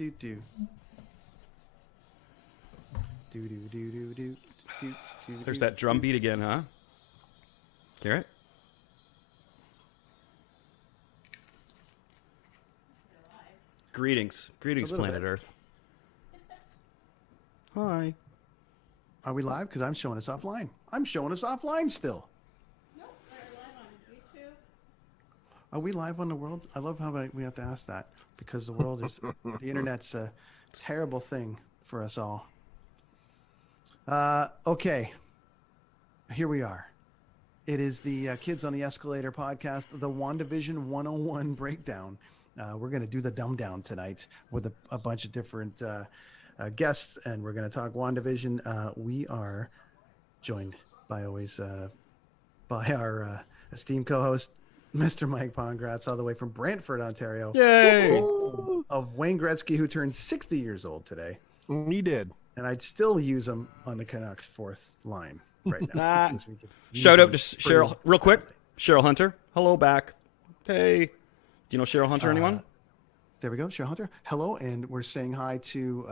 do do. Do do do do do do. There's that drum beat again, huh? Hear it? Greetings, planet Earth. Hi. Are we live? Because I'm showing us offline. I'm showing us offline still. Nope, we're live on YouTube. Are we live on the world? I love how we have to ask that because the world is the internet's a terrible thing for us all. Okay, here we are. It is the Kids on the Escalator podcast, the Wandavision 101 breakdown. We're going to do the dumb down tonight with a bunch of different guests, and we're going to talk Wandavision. We are joined by always by our esteemed co-host, Mr. Mike Pongratz, all the way from Brantford, Ontario. Yay! Of Wayne Gretzky, who turned 60 years old today. He did. And I'd still use him on the Canucks fourth line right now. Shout out to Cheryl, real quick. Cheryl Hunter, hello back. Hey, do you know Cheryl Hunter, anyone? There we go, Cheryl Hunter. Hello, and we're saying hi to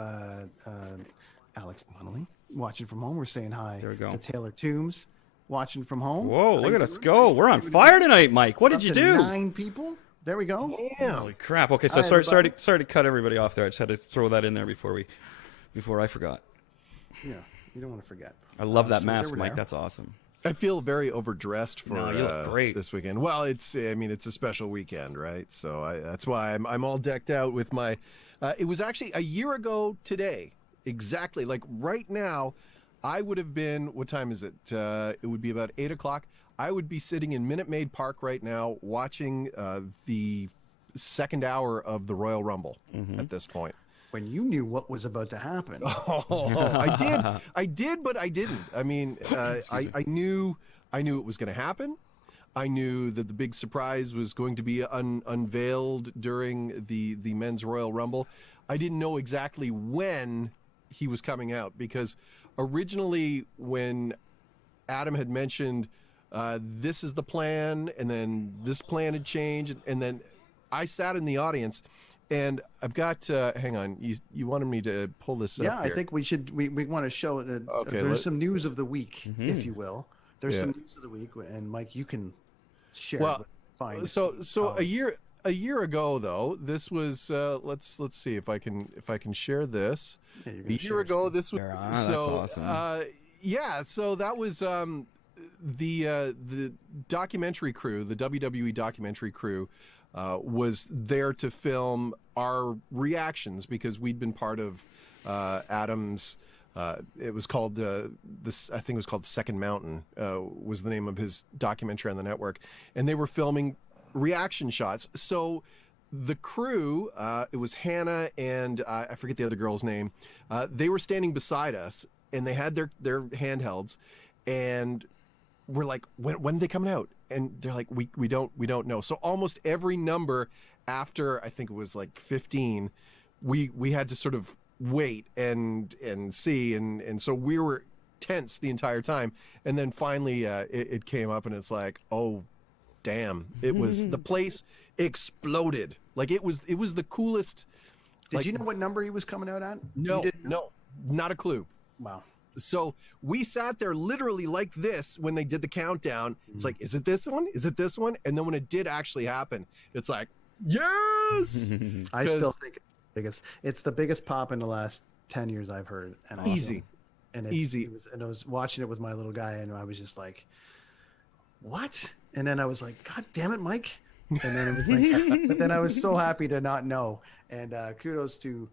Alex Donnelly, watching from home. We're saying hi to Taylor Toombs, watching from home. Whoa, look at us go. We're on fire tonight, Mike. What did you do? 9 people. There we go. Yeah. Holy crap. Okay, so sorry to cut everybody off there. I just had to throw that in there before I forgot. Yeah, you don't want to forget. I love that mask, Mike. That's awesome. I feel very overdressed for you look great this weekend. Well, it's a special weekend, right? So that's why I'm all decked out with my. It was actually a year ago today, exactly. Like right now, I would have been. What time is it? It would be about 8:00. I would be sitting in Minute Maid Park right now, watching the second hour of the Royal Rumble. At this point. When you knew what was about to happen. I did, but I didn't. I mean, I knew it was going to happen. I knew that the big surprise was going to be unveiled during the Men's Royal Rumble. I didn't know exactly when he was coming out because originally when Adam had mentioned this is the plan and then this plan had changed and then I sat in the audience. And I've got, hang on, you wanted me to pull this up Yeah, here. I think we want to show that there's some news of the week, if you will. There's some news of the week, and Mike, you can share. Well, so a year ago though, this was let's see if I can share this. Yeah, a year ago, this was that's awesome. So that was the documentary crew, the WWE documentary crew. Was there to film our reactions because we'd been part of Adam's. It was called I think it was called The Second Mountain. Was the name of his documentary on the network, and they were filming reaction shots. So the crew, it was Hannah and I forget the other girl's name. They were standing beside us, and they had their handhelds, and we're like, when are they coming out? And they're like, we don't know. So almost every number after I think it was like 15, we had to sort of wait and see, and so we were tense the entire time. And then finally it came up, and it's like, oh, damn! It was the place exploded. Like it was the coolest. Did you know what number he was coming out at? No, not a clue. Wow. So we sat there literally like this when they did the countdown. It's like, is it this one? Is it this one? And then when it did actually happen, it's like, yes! I still think it's the biggest pop in the last 10 years I've heard. And easy. Easy. I was watching it with my little guy, and I was just like, what? And then I was like, God damn it, Mike. And then it was like, but then I was so happy to not know. And kudos to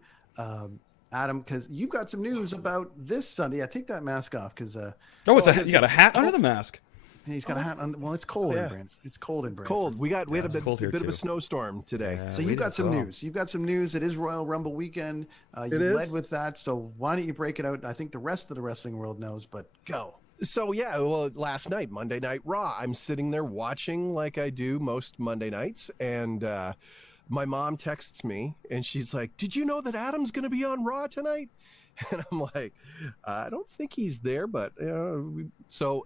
Adam, because you've got some news about this Sunday. Yeah, take that mask off, because you got a hat under the mask. He's got a hat on. Well, it's cold in Brantford. It's cold in Brantford. Cold. We had a bit of a snowstorm today. So you've got some news. You've got some news. It is Royal Rumble weekend. You led with that. So why don't you break it out? I think the rest of the wrestling world knows, but go. So last night, Monday Night Raw, I'm sitting there watching like I do most Monday nights, and my mom texts me, and she's like, "Did you know that Adam's going to be on Raw tonight?" And I'm like, I don't think he's there, but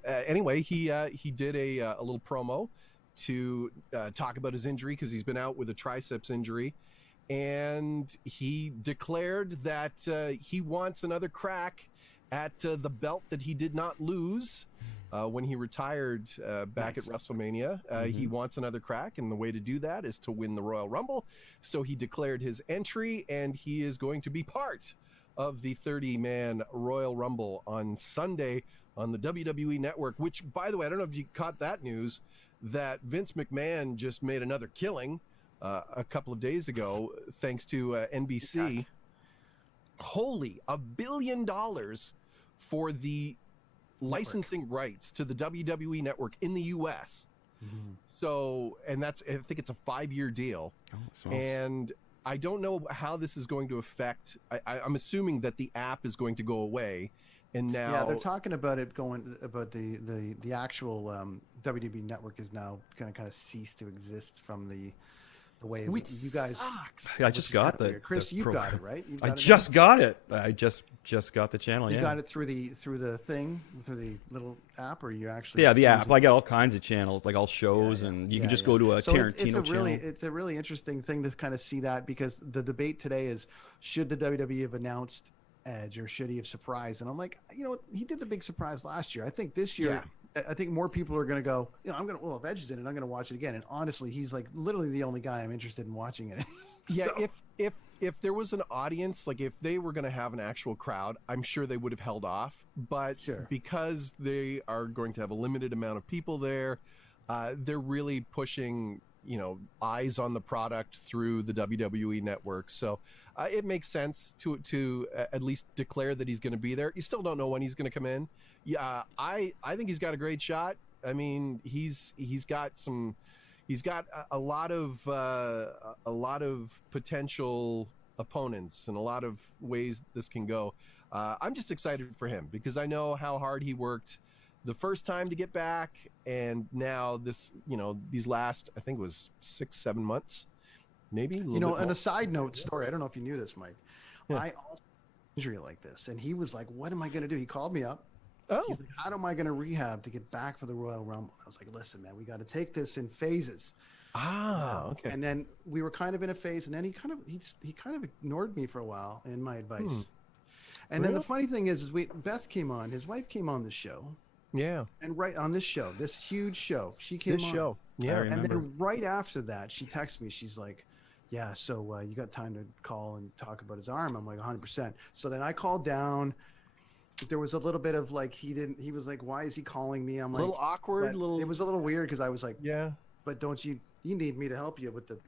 anyway, he did a little promo to talk about his injury because he's been out with a triceps injury, and he declared that he wants another crack at the belt that he did not lose when he retired back at WrestleMania. He wants another crack, and the way to do that is to win the Royal Rumble. So he declared his entry, and he is going to be part of the 30-man Royal Rumble on Sunday on the WWE Network, which, by the way, I don't know if you caught that news, that Vince McMahon just made another killing a couple of days ago, thanks to NBC. Holy, $1 billion for the licensing rights to the WWE Network in the U.S. So, and I think it's a 5-year deal. And I don't know how this is going to affect. I'm assuming that the app is going to go away. And now, they're talking about it going about the actual WWE Network is now going to kind of cease to exist from the way you guys. Yeah, I just got the Chris. You got it, right? I just got it. I just got the channel. You got it through the little app, or you actually? Yeah, the app. I got all kinds of channels, like all shows, and you can just go to a Tarantino channel. It's a really interesting thing to kind of see that, because the debate today is, should the WWE have announced Edge, or should he have surprised? And I'm like, he did the big surprise last year. I think this year, I think more people are going to go, if Edge is in it, I'm going to watch it again. And honestly, he's like literally the only guy I'm interested in watching it. If there was an audience, like if they were going to have an actual crowd, I'm sure they would have held off. But because they are going to have a limited amount of people there, they're really pushing, eyes on the product through the WWE Network. So it makes sense to at least declare that he's going to be there. You still don't know when he's going to come in. Yeah, I think he's got a great shot. I mean, he's got a lot of potential opponents and a lot of ways this can go. I'm just excited for him, because I know how hard he worked the first time to get back, and now this, these last, I think it was 6-7 months, maybe. And a side note story. I don't know if you knew this, Mike. I also had injury like this, and he was like, "What am I going to do?" He called me up. He's like, "How am I going to rehab to get back for the Royal Rumble?" I was like, "Listen, man, we got to take this in phases." Okay. And then we were kind of in a phase, and then he kind of ignored me for a while in my advice. And then the funny thing is Beth came on, his wife came on the show. Yeah. And right on this show, this huge show, she came on. This show. Yeah, I remember. And then right after that, she texted me. She's like, "Yeah, so you got time to call and talk about his arm?" I'm like, 100%. So then I called down. There was a little bit of like, he was like, "Why is he calling me?" I'm like, a little awkward. It was a little weird, because I was like, "Yeah, but don't you need me to help you with the."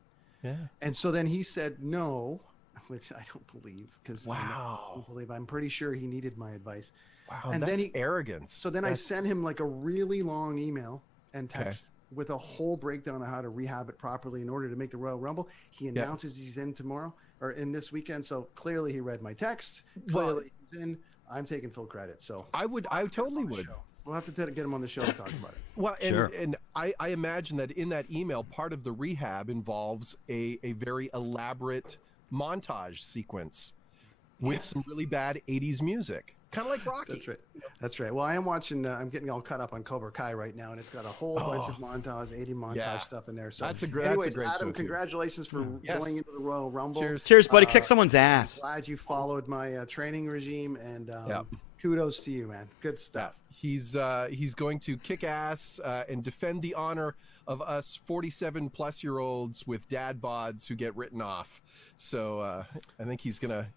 Yeah. And so then he said no, which I don't believe, because wow. I'm pretty sure he needed my advice. Wow, and that's then arrogance. So then I sent him like a really long email and text with a whole breakdown of how to rehab it properly in order to make the Royal Rumble. He announces he's in tomorrow, or in this weekend. So clearly he read my text. Clearly he's in. I'm taking full credit. So I totally would. We'll have to get him on the show to talk about it. Well, and I imagine that in that email, part of the rehab involves a very elaborate montage sequence with some really bad 80s music. Kind of like Rocky. That's right. Well, I am watching. I'm getting all caught up on Cobra Kai right now, and it's got a whole bunch of montage, 80 montage stuff in there. So that's a great Adam, show congratulations for going into the Royal Rumble. Cheers, buddy. Kick someone's ass. Glad you followed my training regime, and kudos to you, man. Good stuff. He's going to kick ass and defend the honor of us 47-plus-year-olds with dad bods who get written off. So I think he's gonna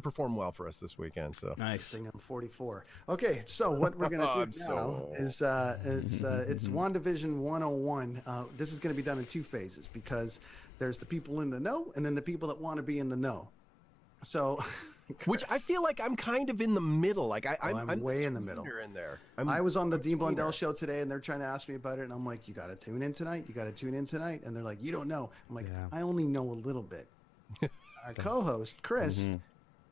perform well for us this weekend. So nice. I'm 44. Okay, so what we're gonna do now is it's WandaVision 101. This is gonna be done in 2 phases, because there's the people in the know, and then the people that want to be in the know. So, which I feel like I'm kind of in the middle. Like I'm way in the middle. In there. I was on the Dean Blundell show today, and they're trying to ask me about it, and I'm like, "You got to tune in tonight. You got to tune in tonight." And they're like, "You don't know." I'm like, "I only know a little bit." Our co-host Chris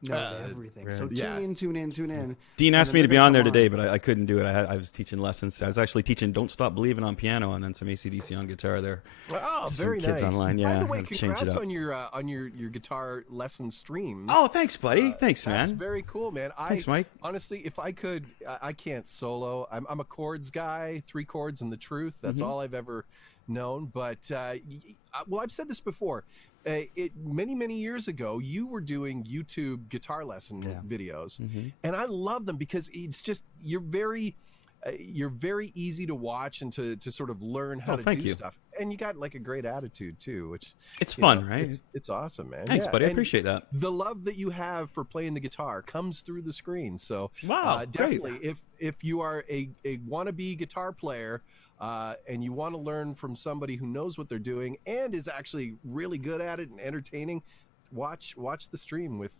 knows everything. So tune in. Dean asked me to be on there today, but I couldn't do it. I was teaching lessons. I was actually teaching "Don't Stop Believing" on piano, and then some AC/DC on guitar there. Oh, very nice. Kids online, By the way, congrats on your guitar lesson stream. Oh, thanks, buddy. Thanks, man. That's very cool, man. Thanks, Mike. Honestly, if I could, I can't solo. I'm a chords guy, 3 chords and the truth. That's all I've ever known. But well, I've said this before. many years ago, you were doing YouTube guitar lesson videos, and I love them because it's just you're very easy to watch and to sort of learn how to do stuff, and you got like a great attitude too, which it's fun, right? It's awesome, man. Thanks, buddy. I appreciate that. The love that you have for playing the guitar comes through the screen. So definitely, if you are a wannabe guitar player. And you want to learn from somebody who knows what they're doing and is actually really good at it and entertaining, watch the stream with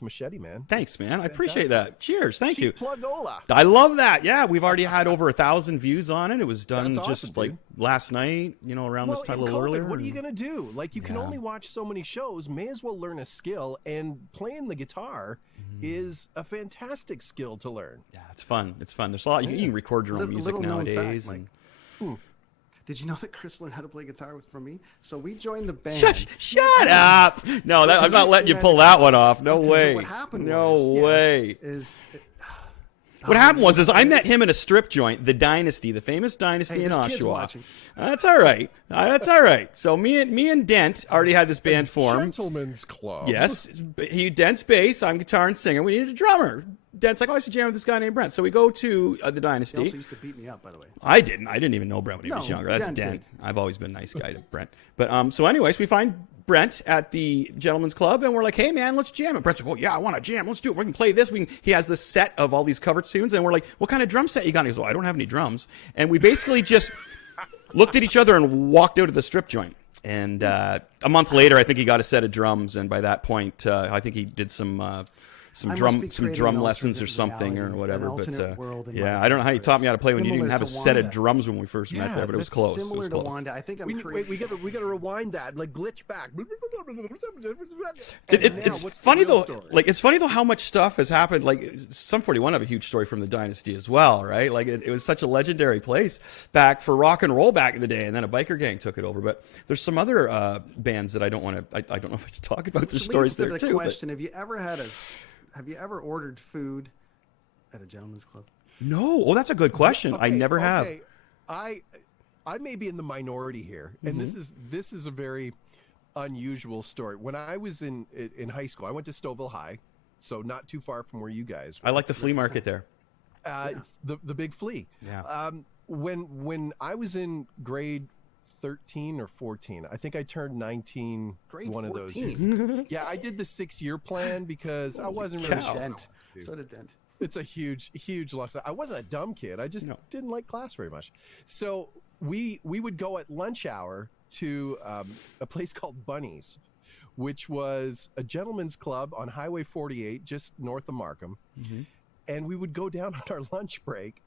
Machete, man. Thanks, man. I appreciate that. Cheers. Thank you. Plug-ola. I love that. Yeah, we've already had over 1,000 views on it. It was done That's just awesome, like dude. last night, around this time a little earlier. What are you going to do? Like, you can only watch so many shows. May as well learn a skill, and playing the guitar is a fantastic skill to learn. Yeah, it's fun. It's fun. There's a lot. You can record your own music nowadays. Did you know that Chris learned how to play guitar from me? So we joined the band. Shut up! No, I'm not letting you pull that one off. No way. What happened way. What happened was I met him in a strip joint, the Dynasty, the famous Dynasty in Oshawa. That's all right. That's all right. So me and Dent already had this band formed. Gentlemen's Club. Yes. Dent's bass. I'm guitar and singer. We needed a drummer. Dent's like, I used to jam with this guy named Brent. So we go to the Dynasty. He also used to beat me up, by the way. I didn't even know Brent when he was younger. That's Dent. I've always been a nice guy to Brent. But so anyways, we find Brent at the Gentlemen's Club, and we're like, hey, man, let's jam. And Brent's like, oh, yeah, I want to jam. Let's do it. We can play this. He has this set of all these covered tunes, and we're like, what kind of drum set you got? And he goes, well, I don't have any drums. And we basically just looked at each other and walked out of the strip joint. And a month later, I think he got a set of drums, and by that point, I think he did some drum lessons or something or whatever. But I don't know how you taught me how to play when you didn't even have a set of drums when we first met there, but it was close. Similar to Wanda, I think we got to rewind that, like glitch back. It's funny though. Like it's funny though how much stuff has happened. Like Sum 41 have a huge story from the Dynasty as well, right? Like it was such a legendary place back for rock and roll back in the day, and then a biker gang took it over. But there's some other bands that I don't want to. I don't know if I should talk about their stories there too. Question: Have you ever ordered food at a gentleman's club? No. Oh, that's a good question. I never have. I may be in the minority here, and this is a very unusual story. When I was in high school, I went to Stouffville High, so not too far from where you guys were. I like the flea market there. The big flea. Yeah. When I was in grade 13 or 14, I think I turned 19 grade one 14. Of those years. Yeah, I did the 6-year plan because I wasn't really sure. So did Dent. It's a huge loss. I wasn't a dumb kid. I just didn't like class very much. So we would go at lunch hour to a place called Bunny's, which was a gentleman's club on Highway 48, just north of Markham. And we would go down on our lunch break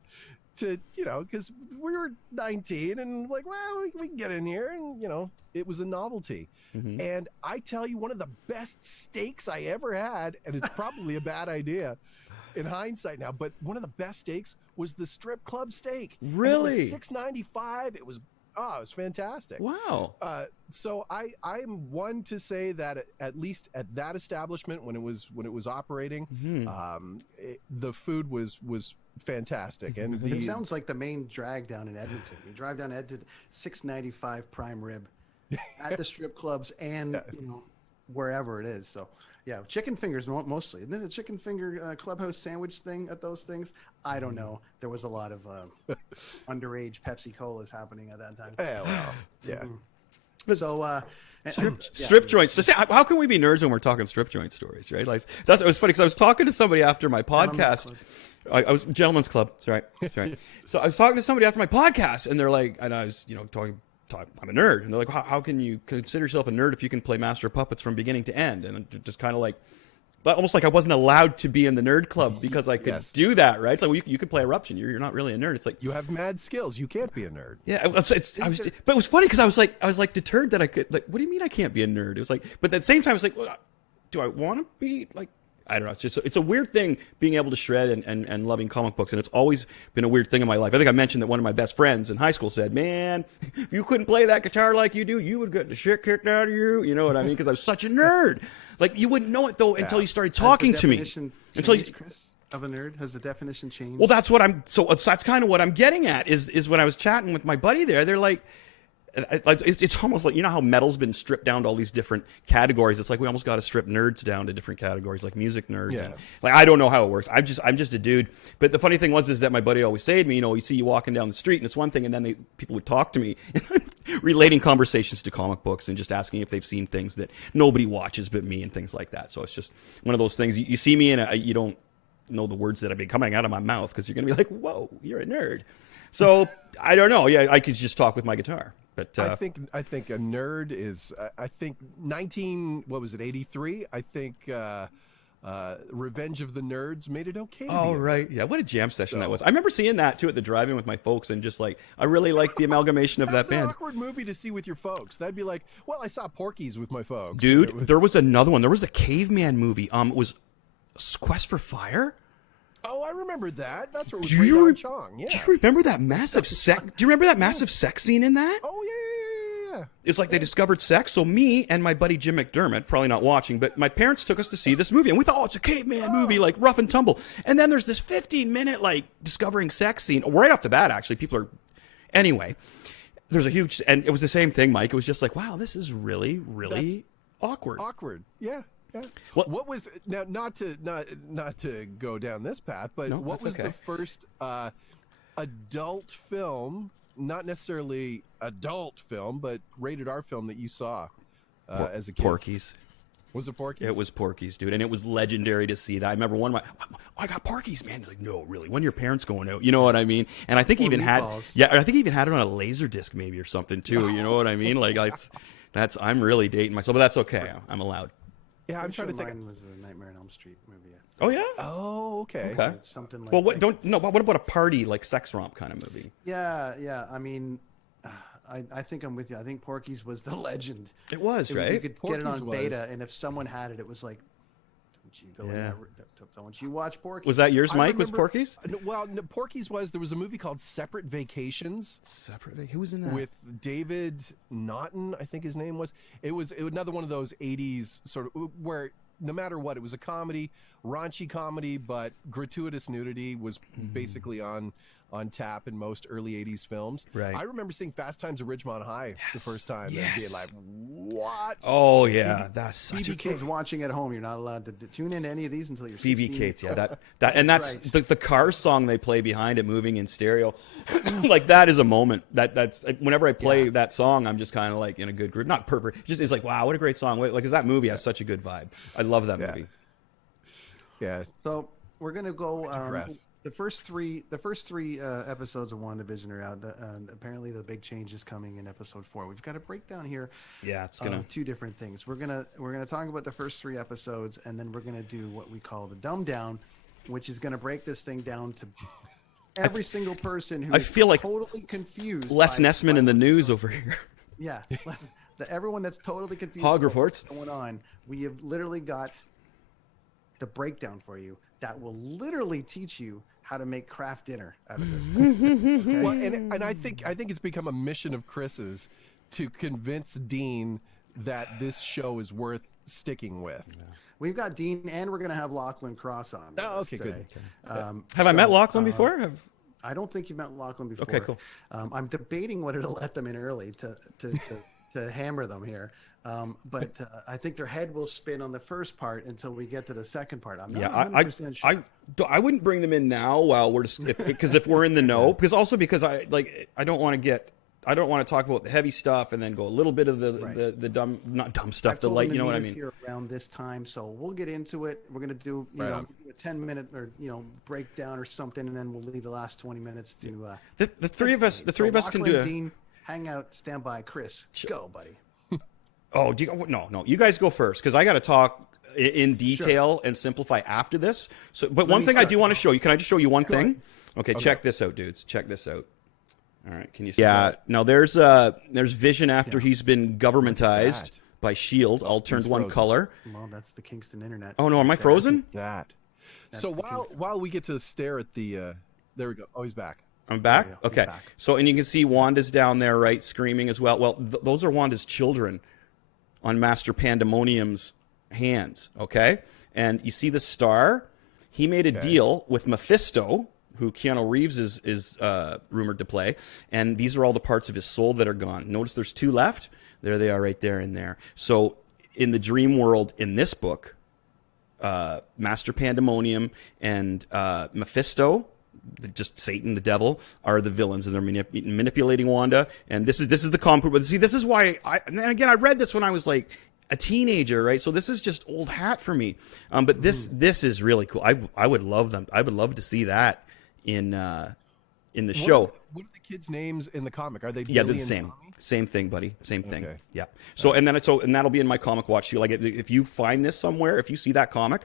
to, because we were 19 and like, well, we can get in here, and, it was a novelty. And I tell you, one of the best steaks I ever had, and it's probably a bad idea in hindsight now, but one of the best steaks was the strip club steak. Really? And it was $6.95. It was fantastic. Wow. So I am one to say that at least at that establishment when it was operating, the food was fantastic. And it sounds like the main drag down in Edmonton. You drive down Edmonton, $6.95 prime rib at the strip clubs and wherever it is. So yeah, chicken fingers mostly. And then the chicken finger clubhouse sandwich thing at those things, I don't know. There was a lot of underage Pepsi Colas happening at that time. Yeah, well, yeah. So strip joints. So how can we be nerds when we're talking strip joint stories, right? Like it was funny because I was talking to somebody after my podcast. I was Gentlemen's Club. That's right. So I was talking to somebody after my podcast, and they're like, and I was talking. I'm a nerd, and they're like, how can you consider yourself a nerd if you can play Master of Puppets from beginning to end? And just kind of like, almost like I wasn't allowed to be in the nerd club because I could do that, right? It's like, well, you could play Eruption. You're not really a nerd. It's like you have mad skills. You can't be a nerd. Yeah, but it was funny because I was like deterred that I could. Like, what do you mean I can't be a nerd? It was like, but at the same time, it's like, well, do I want to be like? I don't know. It's a weird thing being able to shred and loving comic books, and it's always been a weird thing in my life. I think I mentioned that one of my best friends in high school said, "Man, if you couldn't play that guitar like you do, you would get the shit kicked out of you." You know what I mean? Because I was such a nerd. Like you wouldn't know it though until you started talking to me. Chris, of a nerd, has the definition changed? Well, that's what I'm. So that's kind of what I'm getting at is when I was chatting with my buddy there. They're like, it's almost like, you know how metal's been stripped down to all these different categories. It's like we almost got to strip nerds down to different categories, like music nerds. Yeah. And, like, I don't know how it works. I'm just a dude. But the funny thing is that my buddy always said to me, you see you walking down the street and it's one thing, and then people would talk to me relating conversations to comic books and just asking if they've seen things that nobody watches but me and things like that. So it's just one of those things. You see me and you don't know the words that have been coming out of my mouth because you're going to be like, whoa, you're a nerd. So I don't know. Yeah, I could just talk with my guitar. But I think a nerd is. I think 83. I think Revenge of the Nerds made it okay. Oh right, yeah. What a jam session that was. I remember seeing that too at the drive-in with my folks, and just like I really liked the amalgamation of that band. That's an awkward movie to see with your folks. That'd be like, well, I saw Porky's with my folks. Dude, there was another one. There was a caveman movie. It was Quest for Fire. Oh, I remember that. That's what was Ray Chong. Yeah. Do you remember that massive sex? Do you remember that massive sex scene in that? Oh yeah. It's like they discovered sex. So me and my buddy Jim McDermott, probably not watching, but my parents took us to see this movie, and we thought, oh, it's a caveman movie, like rough and tumble. And then there's this 15-minute like discovering sex scene right off the bat. Actually, people are. Anyway, there's a huge, and it was the same thing, Mike. It was just like, wow, this is really awkward. Awkward. Yeah. Yeah. What was now? Not to go down this path, but what was the first adult film? Not necessarily adult film, but rated R film that you saw as a kid. Porky's. Was it Porky's? It was Porky's, dude, and it was legendary to see that. I remember one of I got Porky's, man. They're like, no, really. When are your parents going out? You know what I mean? And I think he even had it on a laser disc maybe or something too. You know what I mean? Like I'm really dating myself, but that's okay. I'm allowed. Yeah, I'm trying to think. Mine was a Nightmare on Elm Street movie. Oh yeah. Oh okay. It's something like. Well, what about a party like sex romp kind of movie? Yeah. I mean, I think I'm with you. I think Porky's was the legend. It was, right? You could get it on Porky's beta, and if someone had it, it was like, don't you go in there, don't you watch Porky's? Was that yours, Mike? remember, Was Porky's? Well, Porky's was. There was a movie called Separate Vacations. Who was in that? With David Naughton, I think his name was. It was another one of those 80s sort of where no matter what, it was a comedy, raunchy comedy, but gratuitous nudity was basically on tap in most early 80s films. Right. I remember seeing Fast Times at Ridgemont High the first time and being like, what? Oh, yeah. That's such Phoebe Cates watching at home. You're not allowed to tune into any of these until you're Phoebe 16. Cates, yeah. That's the Cars song they play behind it, moving in stereo. Like, that is a moment. That's whenever I play that song, I'm just kind of like in a good groove. Not perfect. Just it's like, wow, what a great song. Like, because that movie has such a good vibe. I love that movie. Yeah. So we're gonna go. The first three episodes of WandaVision are out, and apparently the big change is coming in episode 4. We've got a breakdown here. Yeah, it's gonna two different things. We're gonna talk about the first 3 episodes, and then we're gonna do what we call the dumb down, which is gonna break this thing down to every single person who I feel like totally confused. Les Nessman in the news over here. Yeah, everyone that's totally confused. Hog reports going on. We have literally got the breakdown for you that will literally teach you how to make craft dinner out of this thing. Okay? Well, and I think it's become a mission of Chris's to convince Dean that this show is worth sticking with. Yeah. We've got Dean, and we're going to have Lachlan Cross on. Oh, okay, today. Good. Have I met Lachlan before? I don't think you've met Lachlan before. Okay, cool. I'm debating whether to let them in early to hammer them here. But I think their head will spin on the first part until we get to the second part. I'm not 100% sure. I wouldn't bring them in now while we're just because if we're in the know, because I don't want to talk about the heavy stuff and then go a little bit of the dumb, not dumb stuff, the light, you know what I mean? Here around this time, so we'll get into it. We're going to do a 10-minute or breakdown or something, and then we'll leave the last 20 minutes to the three of us can do it. Dean, hang out, stand by. Chris, go, buddy. Oh, no. You guys go first because I got to talk in detail and simplify after this. So, but one thing I do want to show you. Can I just show you one thing? Okay, check this out, dudes. Check this out. All right, can you see that? Now there's Vision after he's been governmentized by S.H.I.E.L.D. all turned one color. Well, that's the Kingston internet. Oh no, am I frozen? That's so while we get to stare at the there we go. Oh, he's back. I'm back? Yeah, okay. back. So, and you can see Wanda's down there, right, screaming as well. Well, those are Wanda's children on Master Pandemonium's hands, okay? And you see the star? He made a deal with Mephisto, who Keanu Reeves is rumored to play, and these are all the parts of his soul that are gone. Notice there's 2 left. There they are, right there and there. So in the dream world in this book, Master Pandemonium and Mephisto, just Satan, the devil, are the villains, and they're manipulating Wanda. And this is the comic. But see, this is why and again, I read this when I was like a teenager, right? So this is just old hat for me. But this is really cool. I would love them. I would love to see that in the show. What are the kids' names in the comic? Are they they're the Billy same. and Tommy? Same thing, buddy. Same thing. Okay. Yeah. So and that'll be in my comic watch. Like if you find this somewhere, if you see that comic,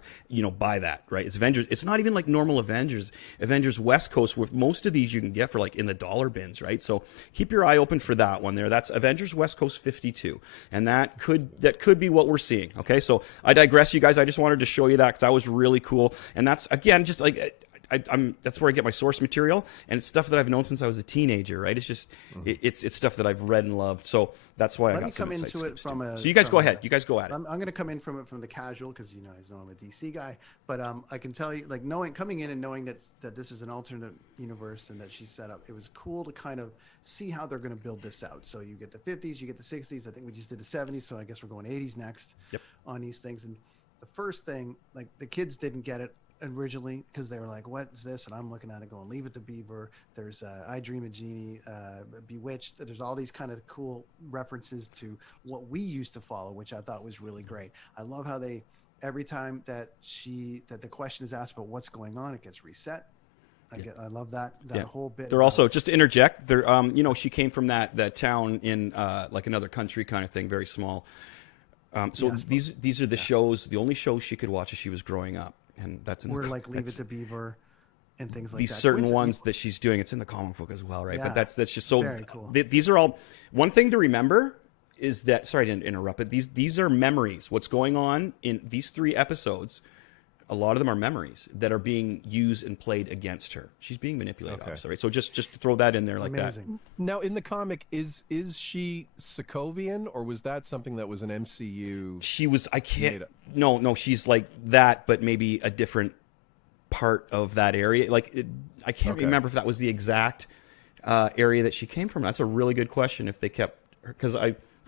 buy that. Right? It's Avengers. It's not even like normal Avengers. Avengers West Coast. With most of these, you can get for like in the dollar bins. Right? So keep your eye open for that one there. That's Avengers West Coast 52, and that could be what we're seeing. Okay. So I digress, you guys. I just wanted to show you that because that was really cool, and that's again just like. That's where I get my source material, and it's stuff that I've known since I was a teenager, right? It's just it's stuff that I've read and loved, so that's why I got some insight. Let me come into it from a. So you guys go ahead. You guys go at it. I'm going to come in from the casual because I know I'm a DC guy, but I can tell you, like coming in and knowing that this is an alternate universe and that she's set up, it was cool to kind of see how they're going to build this out. So you get the 50s, you get the 60s. I think we just did the 70s, so I guess we're going 80s next on these things. And the first thing, like the kids didn't get it originally because they were like, what is this? And I'm looking at it going, Leave It to Beaver, there's I Dream of Jeannie, Bewitched. There's all these kind of cool references to what we used to follow, which I thought was really great. I love how they every time that the question is asked about what's going on, it gets reset. I love that whole bit. They're also, just to interject, they're she came from that town in like another country kind of thing, very small. These are the shows, the only shows she could watch as she was growing up. And that's Leave It to Beaver and things like these that. These certain ones that she's doing, it's in the comic book as well, right? Yeah. But that's just so very cool. These are all, one thing to remember is that, sorry to interrupt, but these are memories. What's going on in these 3 episodes, a lot of them are memories that are being used and played against her. She's being manipulated, obviously, right? So just to throw that in there like Amazing. that. Now, in the comic, is she Sokovian, or was that something that was an MCU? She was. No, she's like that, but maybe a different part of that area. I can't remember if that was the exact area that she came from. That's a really good question. If they kept her, because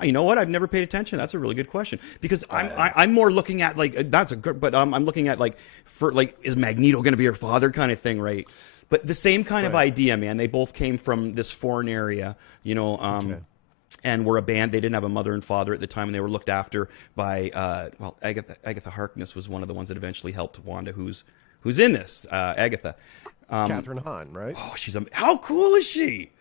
you know what? I've never paid attention. That's a really good question because I'm more looking at I'm looking at is Magneto going to be her father kind of thing, right? But the same kind of idea, man. They both came from this foreign area, and were a band. They didn't have a mother and father at the time, and they were looked after by Agatha Harkness was one of the ones that eventually helped Wanda, who's in this Agatha. Catherine Hahn, right? Oh, how cool is she?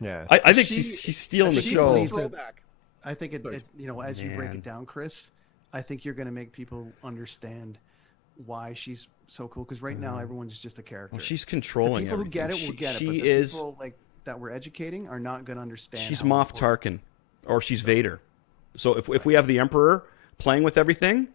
Yeah, I think she's stealing the show. Throwback. I think as you break it down, Chris, I think you're going to make people understand why she's so cool. Because right now, everyone's just a character. Well, she's controlling the people everything. who get it will get it. But the people that we're educating are not going to understand. She's Moff Tarkin, or she's Vader. So if we have the Emperor playing with everything,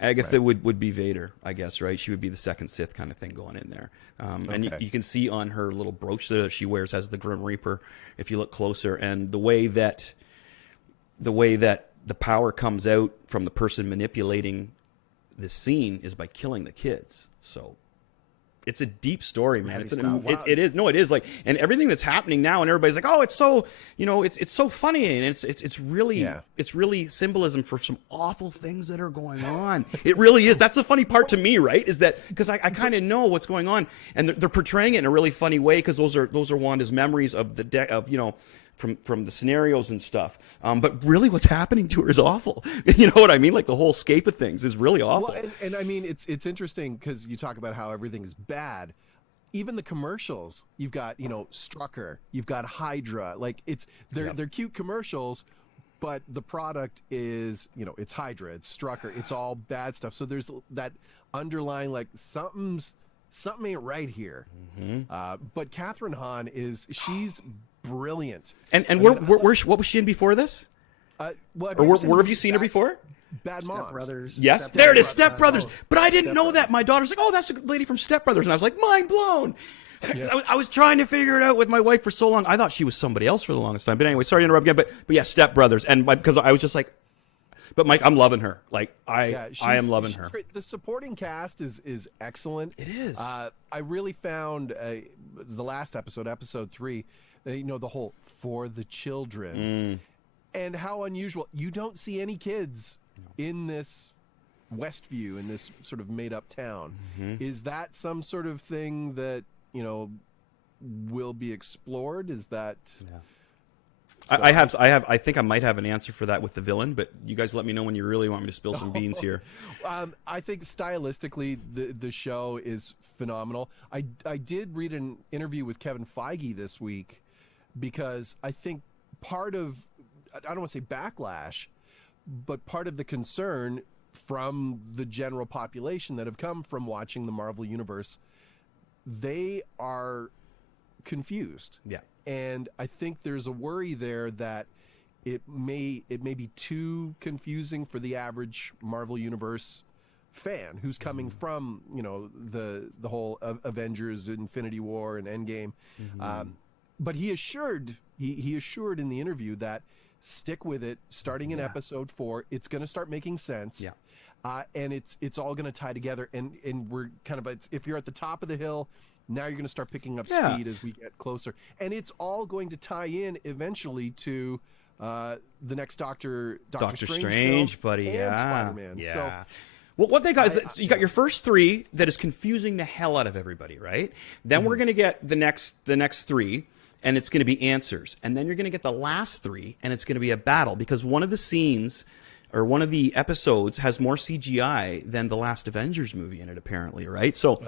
Agatha would be Vader, I guess, right? She would be the second Sith kind of thing going in there. And you can see on her little brooch that she wears has the Grim Reaper if you look closer. And the way that the power comes out from the person manipulating the scene is by killing the kids. So it's a deep story, man. It is like, and everything that's happening now, and everybody's like, oh, it's so, it's so funny, and it's really symbolism for some awful things that are going on. It really is. That's the funny part to me, right? Is that because I kind of know what's going on, and they're portraying it in a really funny way because those are Wanda's memories of from the scenarios and stuff. But really what's happening to her is awful. You know what I mean? Like the whole scape of things is really awful. Well, and I mean, it's interesting because you talk about how everything is bad. Even the commercials, you've got, Strucker, you've got Hydra. Like they're cute commercials, but the product is, it's Hydra, it's Strucker, it's all bad stuff. So there's that underlying, like something ain't right here. Mm-hmm. But Catherine Hahn she's brilliant. And what was she in before this? Where have you seen her before? Bad Moms. Step Brothers. Yes, there it is, Step Brothers. But I didn't know that. My daughter's like, oh, that's a lady from Step Brothers. And I was like, mind blown. Yeah. I was trying to figure it out with my wife for so long. I thought she was somebody else for the longest time. But anyway, sorry to interrupt again. But yeah, Step Brothers. And because I was just like, But Mike, I'm loving her. Like I am loving her. Great. The supporting cast is excellent. It is. I really found the last episode 3, the whole for the children, and how unusual. You don't see any kids in this Westview, in this sort of made up town. Is that some sort of thing that will be explored? Is that? Yeah. So, I think I might have an answer for that with the villain, but you guys let me know when you really want me to spill some beans here. I think stylistically the show is phenomenal. I did read an interview with Kevin Feige this week, because I think part of, I don't want to say backlash, but part of the concern from the general population that have come from watching the Marvel Universe, they are confused. Yeah. And I think there's a worry there that it may be too confusing for the average Marvel Universe fan who's coming from the whole Avengers, Infinity War, and Endgame. But he assured in the interview that stick with it. Starting in episode 4, it's going to start making sense. Yeah. And it's all going to tie together. And we're kind of, if you're at the top of the hill, now you're going to start picking up speed as we get closer. And it's all going to tie in eventually to the next Doctor Strange film, buddy. And Spider-Man. Yeah. So, well, what they got is you got your first 3 that is confusing the hell out of everybody, right? Then we're going to get the next 3, and it's going to be answers. And then you're going to get the last 3, and it's going to be a battle, because one of the scenes or one of the episodes has more CGI than the last Avengers movie in it, apparently, right? So,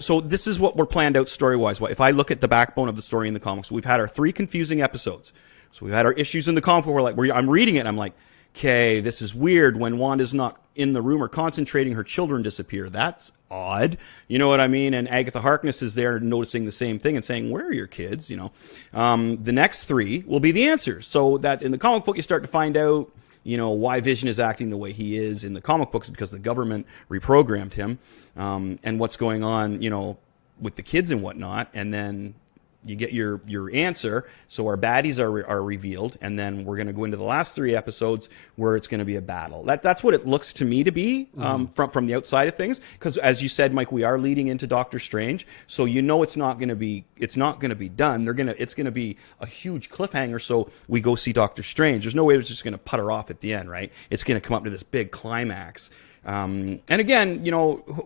so this is what we're planned out story-wise. If I look at the backbone of the story in the comics, we've had our 3 confusing episodes. So we've had our issues in the comic where I'm reading it and I'm like, okay, this is weird. When Wanda's not in the room or concentrating, her children disappear. That's odd. You know what I mean? And Agatha Harkness is there noticing the same thing and saying, where are your kids? The next 3 will be the answers. So that in the comic book, you start to find out, why Vision is acting the way he is in the comic books, because the government reprogrammed him, and what's going on, with the kids and whatnot. And then you get your answer. So our baddies are revealed, and then we're going to go into the last 3 episodes where it's going to be a battle. That's what it looks to me to be from the outside of things. Because as you said, Mike, we are leading into Doctor Strange, so it's not going to be done. It's going to be a huge cliffhanger. So we go see Doctor Strange. There's no way it's just going to putter off at the end, right? It's going to come up to this big climax. And again,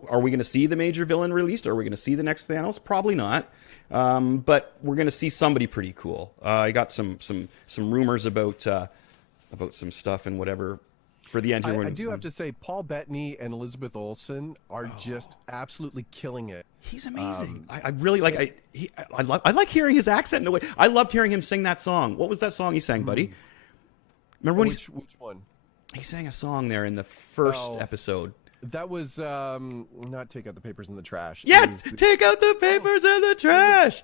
are we going to see the major villain released? Are we going to see the next Thanos? Probably not. But we're going to see somebody pretty cool. I got some rumors about some stuff and whatever for the end here. I do have to say, Paul Bettany and Elizabeth Olsen are just absolutely killing it. He's amazing. I really like. I like hearing his accent in the way. I loved hearing him sing that song. What was that song he sang, buddy? Remember when which one? He sang a song there in the first episode. That was not Take Out the Papers in the Trash. Yes, Take Out the Papers in the Trash.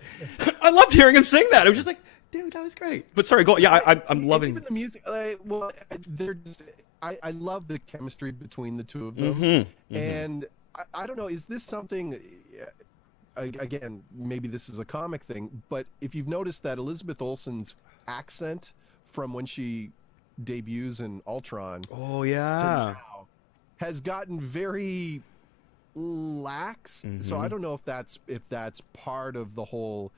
I loved hearing him sing that. It was just like, dude, that was great. But sorry, go. Yeah, I'm loving even the music. They're just. I love the chemistry between the two of them. And I don't know, is this something? Again, maybe this is a comic thing, but if you've noticed that Elizabeth Olsen's accent from when she debuts in Ultron, has gotten very lax. So I don't know if that's part of the whole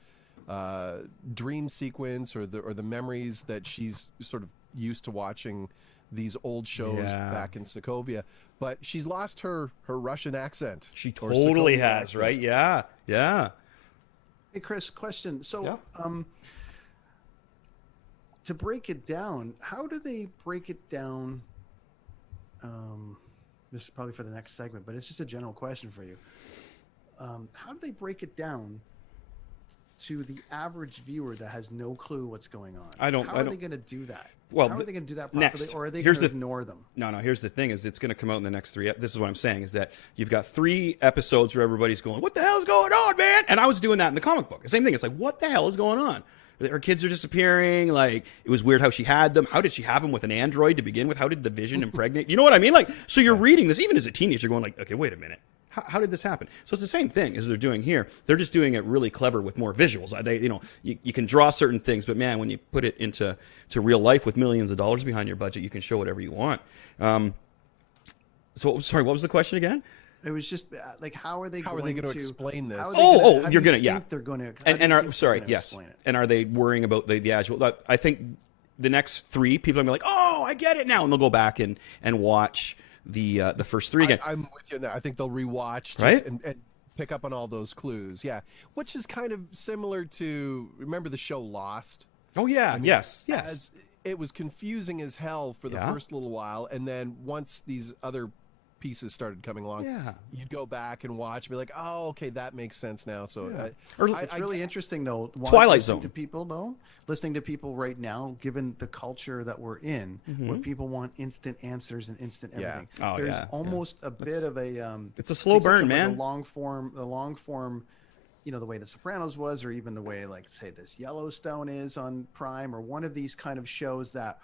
dream sequence or the memories that she's sort of used to watching these old shows back in Sokovia. But she's lost her Russian accent. She totally has, accent. Right? Yeah. Hey, Chris, question. So, to break it down, how do they break it down? This is probably for the next segment, but it's just a general question for you. How do they break it down to the average viewer that has no clue what's going on? How are they going to do that? Well, how are they going to do that properly, or are they going to ignore them? No. Here's the thing: is it's going to come out in the next 3. This is what I'm saying: is that you've got 3 episodes where everybody's going, "What the hell is going on, man?" And I was doing that in the comic book. The same thing. It's like, what the hell is going on? Her kids are disappearing. Like, it was weird how she had them. How did she have them with an android to begin with? How did the Vision impregnate? You know what I mean? Like, so you're reading this even as a teenager, going like, okay, wait a minute. how did this happen? So it's the same thing as they're doing here. They're just doing it really clever with more visuals. You can draw certain things, but man, when you put it into real life with millions of dollars behind your budget, you can show whatever you want. Sorry, what was the question again? It was just like, how are they going to explain this? You're going to, yeah. They're going to, and are they worrying about the actual? I think the next 3 people are going to be like, oh, I get it now, and they'll go back and watch the first 3 again. I'm with you on that. I think they'll rewatch, right, and pick up on all those clues. Yeah, which is kind of similar to, remember the show Lost? Oh yeah, yes. It was confusing as hell for the first little while, and then once these other pieces started coming along, you'd go back and watch and be like, oh, okay, that makes sense now. So it's really interesting though, Twilight Zone, listening to people right now, given the culture that we're in, where people want instant answers and instant everything. There's almost a bit of a it's a slow burn, man. The long form, the way The Sopranos was, or even the way, like, say, this Yellowstone is on Prime, or one of these kind of shows that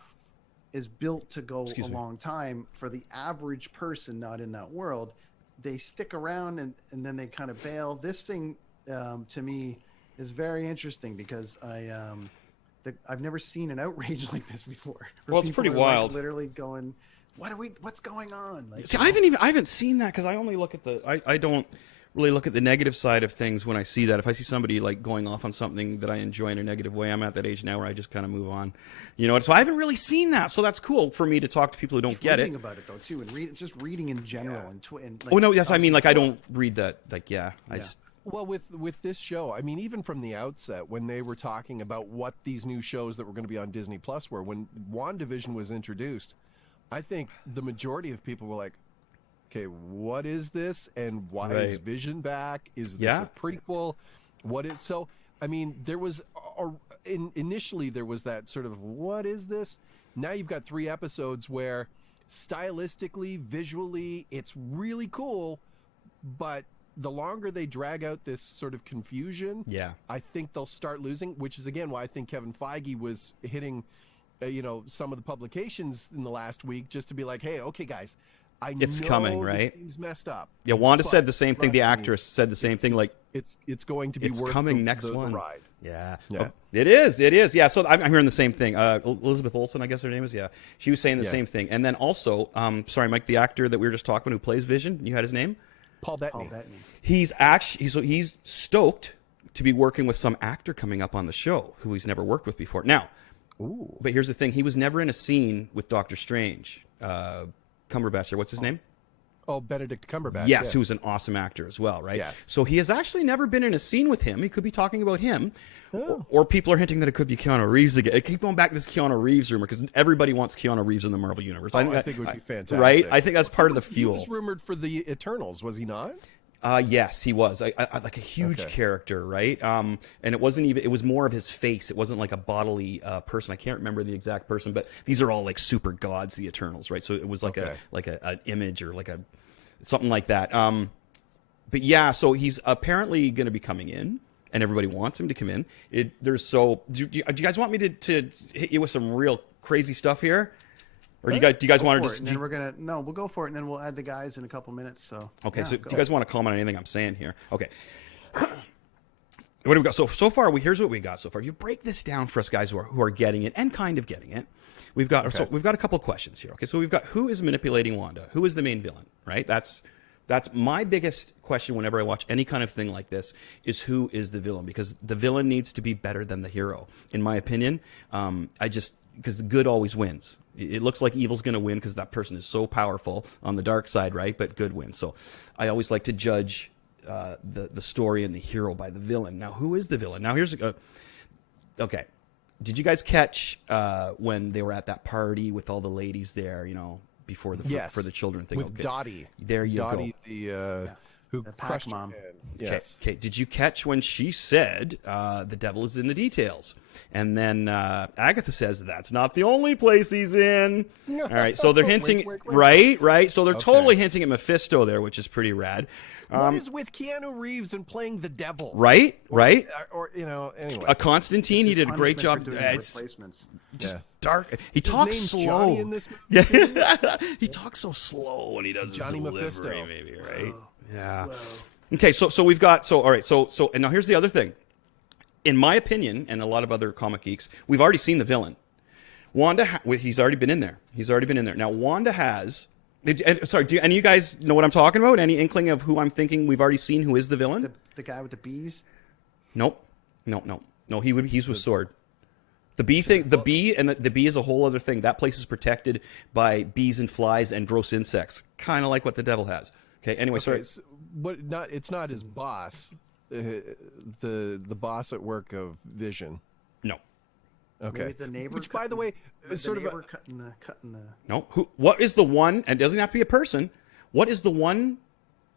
is built to go a long time. For the average person not in that world, they stick around and then they kind of bail. This thing, to me, is very interesting because I've never seen an outrage like this before. Well, it's pretty wild. Like, literally going, what's going on? Like, see, I haven't seen that because I only look at I don't really look at the negative side of things when I see that. If I see somebody like going off on something that I enjoy in a negative way, I'm at that age now where I just kind of move on. So I haven't really seen that. So that's cool for me to talk to people who don't get it. Reading about it though too, and just reading in general, and like, I mean, like, I don't read that. Like, I just. Well, with this show, I mean, even from the outset, when they were talking about what these new shows that were going to be on Disney Plus were, when Wandavision was introduced, I think the majority of people were like, okay, what is this? And why is Vision back? Is this a prequel? What is so? I mean, there was initially there was that sort of, what is this? Now you've got 3 episodes where stylistically, visually, it's really cool, but the longer they drag out this sort of confusion, I think they'll start losing. Which is again why I think Kevin Feige was hitting, some of the publications in the last week, just to be like, hey, okay, guys. It's coming, right? This seems messed up. Yeah, Wanda said the same thing. The actress said the same thing. Like, it's going to be it's worth coming the next one. Ride. Yeah. Oh, it is. Yeah. So I'm hearing the same thing. Elizabeth Olsen, I guess her name is. Yeah, she was saying the same thing. And then also, sorry, Mike, the actor that we were just talking who plays Vision. You had his name? Paul Bettany. He's he's stoked to be working with some actor coming up on the show who he's never worked with before. Now, but here's the thing: he was never in a scene with Doctor Strange. Cumberbatch, or what's his name? Oh, Benedict Cumberbatch. Yes, who's an awesome actor as well, right? Yes. So he has actually never been in a scene with him. He could be talking about him, or people are hinting that it could be Keanu Reeves again. I keep going back to this Keanu Reeves rumor because everybody wants Keanu Reeves in the Marvel Universe. I think it would be fantastic. Right? I think that's part of the fuel. He was rumored for the Eternals, was he not? Yes, he was. Like a huge character, right? And it wasn't even. It was more of his face. It wasn't like a bodily person. I can't remember the exact person, but these are all like super gods, the Eternals, right? So it was like an image or like something like that. But yeah, so he's apparently going to be coming in, and everybody wants him to come in. Do you guys want me to hit you with some real crazy stuff here? Or do you guys want to just? And then we'll go for it, and then we'll add the guys in a couple minutes. So okay, so do you guys want to comment on anything I'm saying here? Okay. What do we got? So far, here's what we got so far. You break this down for us guys who are getting it and kind of getting it. We've got a couple questions here. Okay, so we've got who is manipulating Wanda? Who is the main villain? Right. That's my biggest question whenever I watch any kind of thing like this is who is the villain, because the villain needs to be better than the hero, in my opinion. Because good always wins. It looks like evil's going to win because that person is so powerful on the dark side, right? But good wins. So I always like to judge the story and the hero by the villain. Now, who is the villain? Now, here's okay. Did you guys catch when they were at that party with all the ladies there? Before for the children thing. With Dottie. There you Dottie, go. Who the crushed mom. Yes. Okay. Did you catch when she said the devil is in the details? And then Agatha says that's not the only place he's in. All right. So they're hinting, wink. right? So they're totally hinting at Mephisto there, which is pretty rad. What is with Keanu Reeves and playing the devil? Right. Or anyway. A Constantine, he did a great job. Replacements. Just dark. He talks slow. Johnny in this movie? Yeah. He talks so slow when he does Johnny his delivery, Mephisto. maybe, right? Yeah. Whoa. Okay, so we've got all right. So and now here's the other thing. In my opinion, and a lot of other comic geeks, we've already seen the villain. Wanda, he's already been in there. Now Wanda has. Sorry, do any of you guys know what I'm talking about? Any inkling of who I'm thinking we've already seen who is the villain? The guy with the bees? Nope. No. He's with Sword. The bee thing, the bee is a whole other thing. That place is protected by bees and flies and gross insects, kind of like what the devil has. Okay. Anyway, sorry. It's not his boss, the boss at work of Vision. No. Okay. Maybe the neighbor. Which, by the way, is sort of cutting the. No. What is the one? And it doesn't have to be a person. What is the one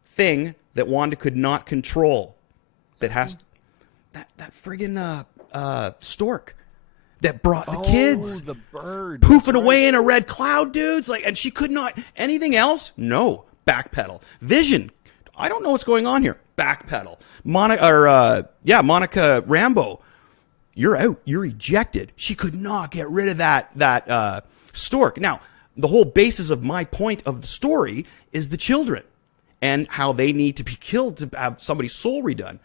thing that Wanda could not control? That has that friggin' stork that brought the kids. The bird poofing away in a red cloud, dudes. And she could not. Anything else? No. Backpedal. Vision. I don't know what's going on here. Backpedal. Monica Rambeau. You're out. You're ejected. She could not get rid of that stork. Now, the whole basis of my point of the story is the children and how they need to be killed to have somebody's soul redone.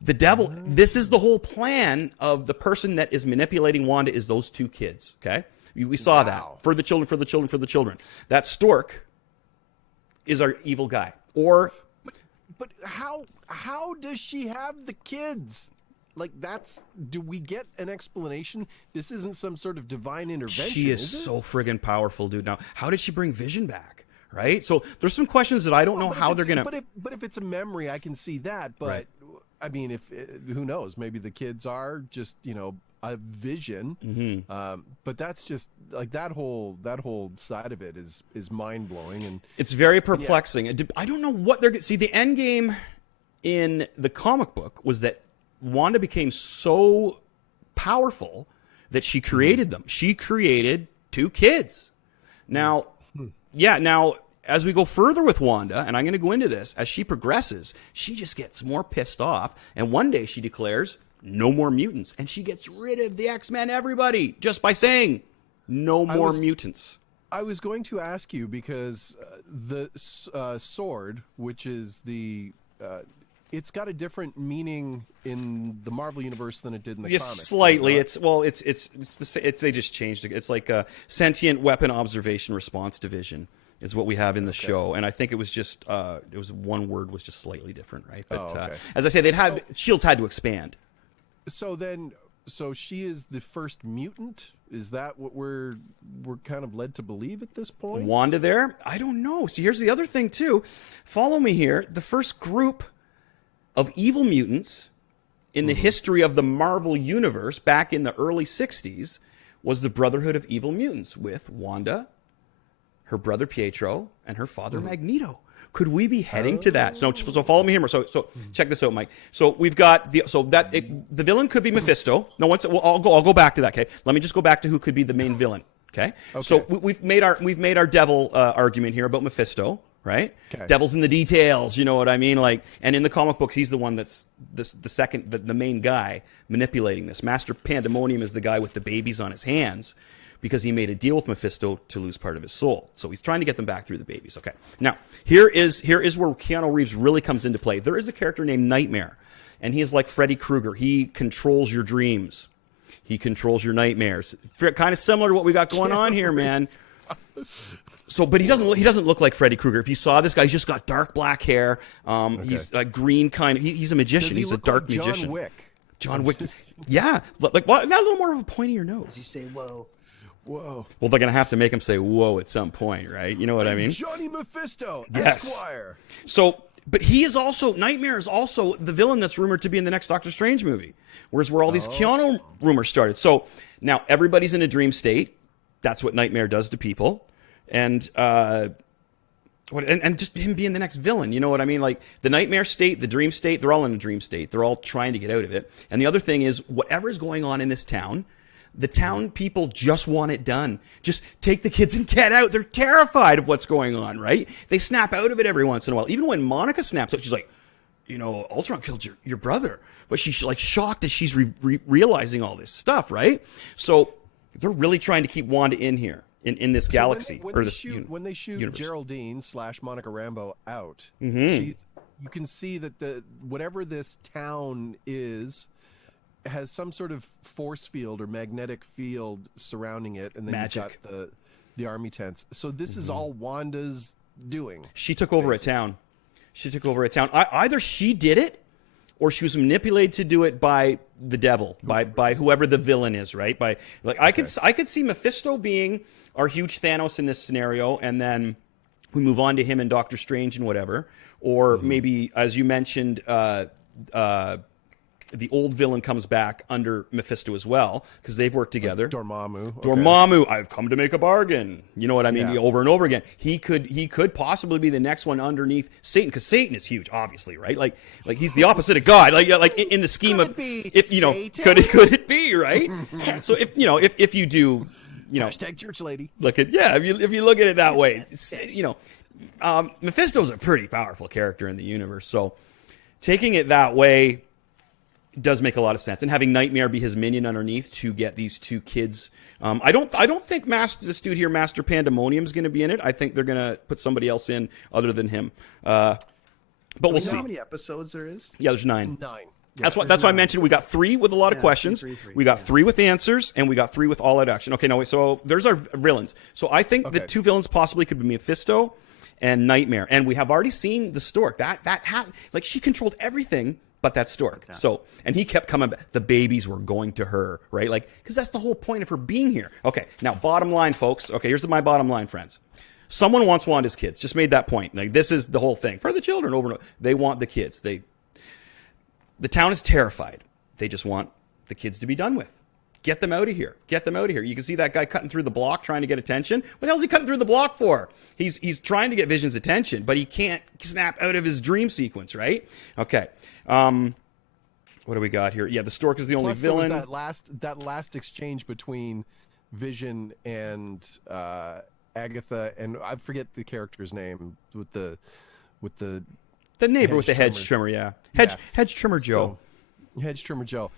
The devil, this is the whole plan of the person that is manipulating Wanda is those two kids, okay? We saw that. For the children. That stork is our evil guy. But how does she have the kids? Do we get an explanation? This isn't some sort of divine intervention. She is so friggin' powerful, dude. Now, how did she bring Vision back? Right? So there's some questions that I don't know how they're gonna. But if it's a memory, I can see that. But right. I mean, if who knows? Maybe the kids are just a vision. Mm-hmm. But that's just that whole side of it is mind blowing, and it's very perplexing. Yeah. I don't know what they're see. The end game in the comic book was that Wanda became so powerful that she created them. She created two kids. Now, now as we go further with Wanda, and I'm going to go into this, as she progresses, she just gets more pissed off. And one day she declares, no more mutants. And she gets rid of the X-Men, everybody, just by saying, no more mutants. I was going to ask you because the sword, which is the... it's got a different meaning in the Marvel universe than it did in the comics. Slightly. They just changed it. It's like a sentient weapon observation response division is what we have in the show, and I think it was just one word was just slightly different, right? But as I say, Shields had to expand. So she is the first mutant. Is that what we're kind of led to believe at this point? Wanda there? I don't know. See, here's the other thing too. Follow me here. The first group of evil mutants in the history of the Marvel Universe back in the early 60s was the Brotherhood of Evil Mutants with Wanda, her brother Pietro, and her father Magneto. Could we be heading to that? So follow me here. So check this out, Mike. So we've got the villain could be Mephisto. No, I'll go back to that. Okay, let me just go back to who could be the main villain. Okay. So we've made our devil argument here about Mephisto. Right? Okay. Devil's in the details, you know what I mean? And in the comic books, he's the one that's the main guy manipulating this. Master Pandemonium is the guy with the babies on his hands because he made a deal with Mephisto to lose part of his soul. So he's trying to get them back through the babies. Okay. Now, here is where Keanu Reeves really comes into play. There is a character named Nightmare, and he is like Freddy Krueger. He controls your dreams. He controls your nightmares. Kind of similar to what we got going on here, man. So, but he doesn't look like Freddy Krueger. If you saw this guy, he's just got dark black hair. He's a green kind of. He's a magician. He's a dark magician. John Wick. Yeah, like what? Not a little more of a pointier nose. Does he say whoa? Whoa. Well, they're gonna have to make him say whoa at some point, right? You know what I mean? Johnny Mephisto, yes. Esquire. So, but he is also Nightmare is also the villain that's rumored to be in the next Doctor Strange movie. Whereas where all these Keanu rumors started. So now everybody's in a dream state. That's what Nightmare does to people. And just him being the next villain, you know what I mean? Like the nightmare state, the dream state, they're all in a dream state. They're all trying to get out of it. And the other thing is, whatever's going on in this town, the town people just want it done. Just take the kids and get out. They're terrified of what's going on, right? They snap out of it every once in a while. Even when Monica snaps out, she's like, Ultron killed your brother. But she's like shocked as she's realizing all this stuff, right? So they're really trying to keep Wanda in here. in this galaxy when or they this when they shoot universe. Geraldine / Monica Rambeau out, Mm-hmm. you can see that whatever this town is has some sort of force field or magnetic field surrounding it, and then Magic. you've got the army tents. So this is all Wanda's doing. She took over a town. Either she did it, or she was manipulated to do it by the devil, by whoever the villain is, right? I could see Mephisto being our huge Thanos in this scenario, and then we move on to him and Doctor Strange and whatever, or maybe, as you mentioned, the old villain comes back under Mephisto as well, because they've worked together. Dormammu. Okay. Dormammu, I've come to make a bargain. You know what I mean? Yeah. Over and over again. He could possibly be the next one underneath Satan, because Satan is huge, obviously, right? Like he's the opposite of God. Like in the scheme Could of, it be if you know, Satan? could it be, right? So if you do, Hashtag church lady. look at if you look at it that way, Mephisto's a pretty powerful character in the universe. So taking it that way does make a lot of sense, and having Nightmare be his minion underneath to get these two kids. I don't think this dude here, Master Pandemonium, is going to be in it. I think they're going to put somebody else in other than him. But we'll see. How many episodes there is? Yeah, there's 9. 9. That's why I mentioned we got 3 with a lot of questions. Three. We got 3 with answers, and we got 3 with all out action. Okay, no wait. So there's our villains. So I think the 2 villains possibly could be Mephisto and Nightmare, and we have already seen the Stork. Like she controlled everything but that Stork. Yeah. So, and he kept coming back. The babies were going to her, right? Like, because that's the whole point of her being here. Okay, now bottom line, folks. Okay, here's my bottom line, friends. Someone wants Wanda's kids. Just made that point. Like, this is the whole thing for the children. Over and over, they want the kids. The town is terrified. They just want the kids to be done with. Get them out of here. Get them out of here. You can see that guy cutting through the block trying to get attention. What the hell is he cutting through the block for? He's trying to get Vision's attention, but he can't snap out of his dream sequence, right? Okay. What do we got here? Yeah, the Stork is the only Plus, villain. there was that last exchange between Vision and Agatha, and I forget the character's name with the neighbor with the hedge trimmer, yeah. Hedge trimmer Joe. Hedge trimmer Joe.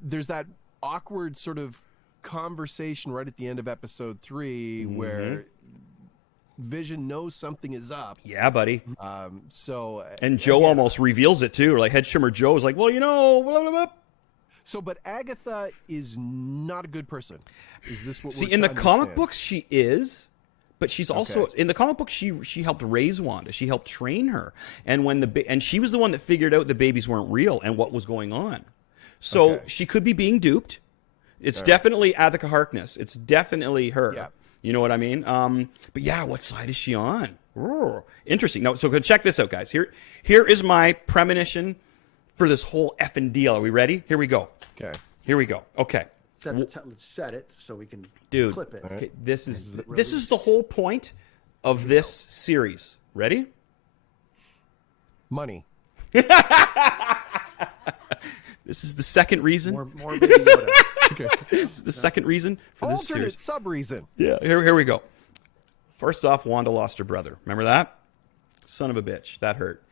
There's that awkward sort of conversation right at the end of episode 3 where Vision knows something is up. Yeah, buddy. And Joe almost reveals it too. Or like Hedge trimmer Joe is like, well, blah, blah, blah. So, but Agatha is not a good person. Is this what? See, in the comic books, she is, but she's also in the comic book. She helped raise Wanda. She helped train her, and and she was the one that figured out the babies weren't real and what was going on. So she could be being duped. It's definitely Agatha Harkness. It's definitely her. Yeah. You know what I mean? But yeah, what side is she on? Ooh, interesting. No, so check this out, guys. Here is my premonition for this whole effing deal. Are we ready? Here we go. Okay. Here we go. Okay. Let's set it so we can clip it. Okay, this is the whole point of this series. Ready? Money. This is the second reason. More Baby Yoda. Okay. This is the second reason for this series. Alternate sub-reason. Yeah, here we go. First off, Wanda lost her brother. Remember that? Son of a bitch. That hurt.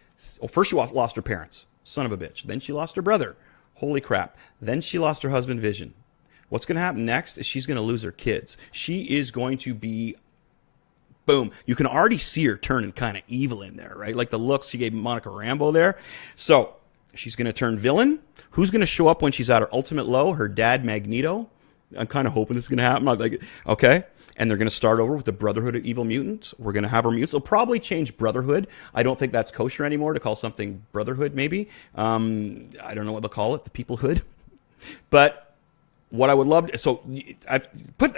Well, first she lost her parents. Son of a bitch. Then she lost her brother. Holy crap. Then she lost her husband, Vision. What's going to happen next is she's going to lose her kids. She is going to be, boom. You can already see her turning kind of evil in there, right? Like the looks she gave Monica Rambeau there. So she's going to turn villain. Who's going to show up when she's at her ultimate low? Her dad, Magneto. I'm kind of hoping this is going to happen. I'm like, okay. And they're going to start over with the Brotherhood of Evil Mutants. We're going to have our mutants. They'll probably change Brotherhood. I don't think that's kosher anymore to call something Brotherhood, maybe. I don't know what they'll call it, the Peoplehood. But what I would love to, so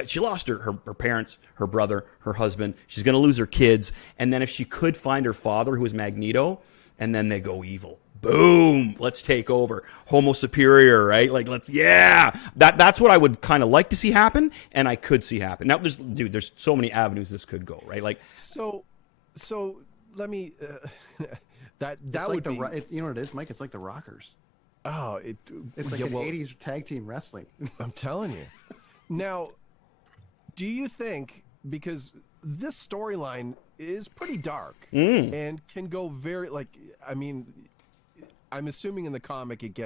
she lost her parents, her brother, her husband. She's going to lose her kids. And then if she could find her father, who is Magneto, and then they go evil. Boom, let's take over. Homo superior, right? Like, that's what I would kind of like to see happen, and I could see happen. Now, there's so many avenues this could go, right? Like, so let me that It's would like be you know what it is, Mike? It's like the Rockers. It's like an 80s tag team wrestling. I'm telling you. Now, do you think, because this storyline is pretty dark and can go very, like, I mean, I'm assuming in the comic it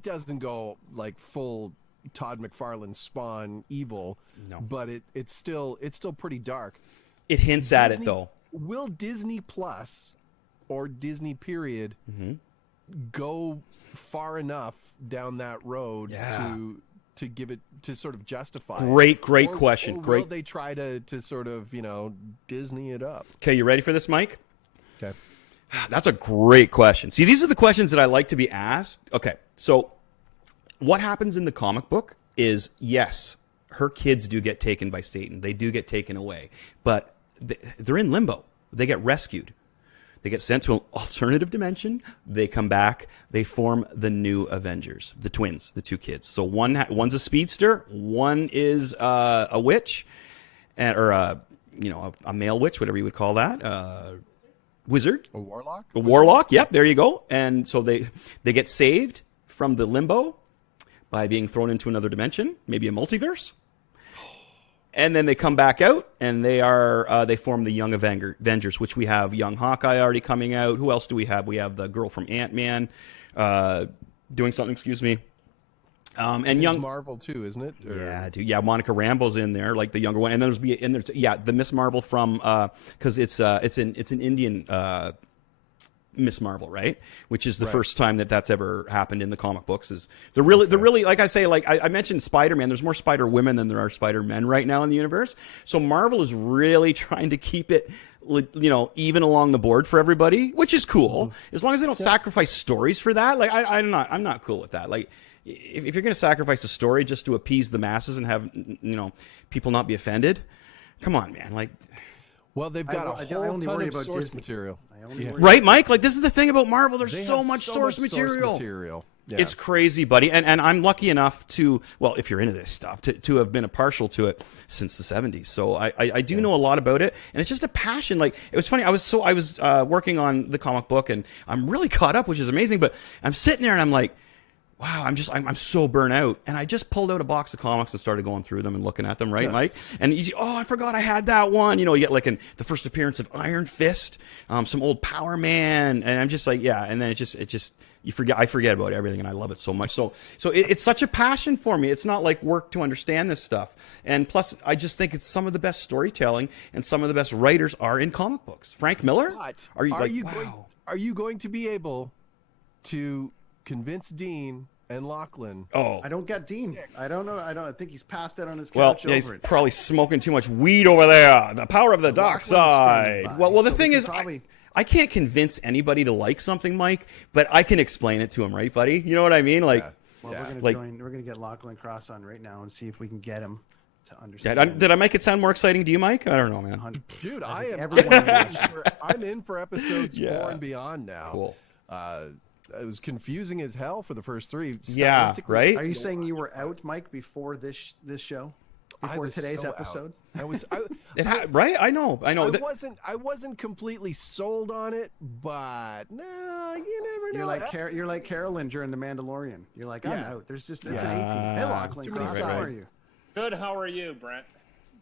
doesn't go like full Todd McFarlane's Spawn evil, No. but it's still pretty dark. It hints at it though. Will Disney Plus or Disney period go far enough down that road to give it to sort of justify Great it? question. Or Great. will they try to sort of, Disney it up? Okay, you ready for this, Mike? Okay. That's a great question. See, these are the questions that I like to be asked. Okay, so what happens in the comic book is, yes, her kids do get taken by Satan. They do get taken away, but they're in limbo. They get rescued. They get sent to an alternative dimension. They come back. They form the new Avengers, the twins, the two kids. So one's a speedster. One is a witch, or a male witch, whatever you would call that. Wizard. A warlock? A warlock. Yep, there you go. And so they get saved from the limbo by being thrown into another dimension, maybe a multiverse. And then they come back out, and they form the Young Avengers, which we have young Hawkeye already coming out. Who else do we have? We have the girl from Ant-Man doing something. Excuse me. And it's young Marvel too, isn't it? Yeah, Monica Rambeau's in there, like the younger one, and then there's the Miss Marvel from because it's an Indian Miss Marvel, right? Which is the first time that's ever happened in the comic books. Is they're really like I say, like I mentioned Spider-Man. There's more Spider Women than there are Spider Men right now in the universe. So Marvel is really trying to keep it, even along the board for everybody, which is cool as long as they don't sacrifice stories for that. Like I'm not cool with that. Like if you're going to sacrifice a story just to appease the masses and have people not be offended, come on, man. Like. Well, they've got a whole ton of source material. Right, Mike? Like, this is the thing about Marvel. There's so much source material. Yeah. It's crazy, buddy. And I'm lucky enough to, well, if you're into this stuff, to have been a partial to it since the 70s. So I do know a lot about it. And it's just a passion. Like, it was funny. I was working on the comic book, and I'm really caught up, which is amazing. But I'm sitting there, and I'm like, wow, I'm so burnt out. And I just pulled out a box of comics and started going through them and looking at them, right, Mike? And I forgot I had that one. You get like the first appearance of Iron Fist, some old Power Man, and I'm just like, yeah. And then it just I forget about everything, and I love it so much. So it's such a passion for me. It's not like work to understand this stuff. And plus, I just think it's some of the best storytelling and some of the best writers are in comic books. Frank Miller? But are you going to be able to convince Dean and Lachlan? I don't get Dean. I don't know. I think he's passed out on his Well, couch. yeah, he's probably smoking too much weed over there. The power of the dark side. Well, the thing is, I can't convince anybody to like something, Mike, but I can explain it to him, right, buddy? You know what I mean? Like, we're gonna get Lachlan Cross on right now and see if we can get him to understand. Yeah, did I make it sound more exciting to you, Mike? I don't know, man. Dude, I'm in for episodes 4 and beyond now. Cool. It was confusing as hell for the first 3. Yeah, right? Are you saying you were out, Mike, before this show? Before today's episode? Right? I know. I wasn't completely sold on it, but no, you never know. You're like Carolyn during The Mandalorian. You're like, I'm out. There's just it's an 18. Hey, Lachlan Cross, how are you? Good. How are you, Brent?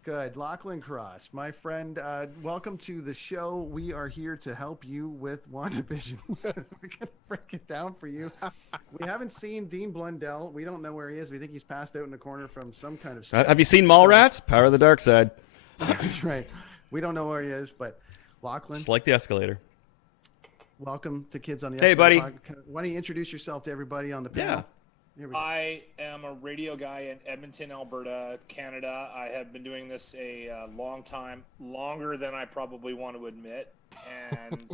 Good. Lachlan Cross, my friend, welcome to the show. We are here to help you with WandaVision. We're going to break it down for you. We haven't seen Dean Blundell. We don't know where he is. We think he's passed out in the corner from some kind of... Have you seen Mallrats? Power of the Dark Side. That's right. We don't know where he is, but Lachlan... Just like the Escalator. Welcome to Kids on the Escalator. Hey, buddy. Why don't you introduce yourself to everybody on the panel? Yeah. I am a radio guy in Edmonton, Alberta, Canada. I have been doing this a long time, longer than I probably want to admit. And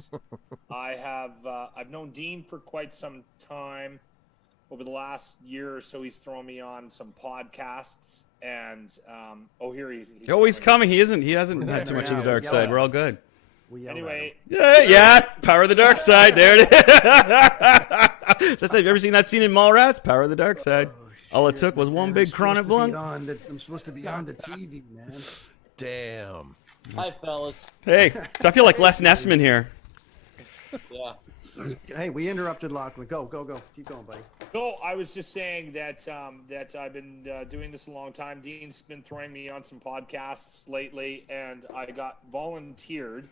I've known Dean for quite some time. Over the last year or so, he's thrown me on some podcasts. And he's coming. He hasn't had too much of the dark side. We're all good. Anyway, Power of the Dark Side. There it is. Have you ever seen that scene in Mallrats? Power of the Dark Side. All it took was one big chronic blunt. I'm supposed to be on the TV, man. Damn. Hi, fellas. Hey, I feel like Les Nessman here. Yeah. Hey, we interrupted Lachlan. Go. Keep going, buddy. No, I was just saying that I've been doing this a long time. Dean's been throwing me on some podcasts lately, and I got volunteered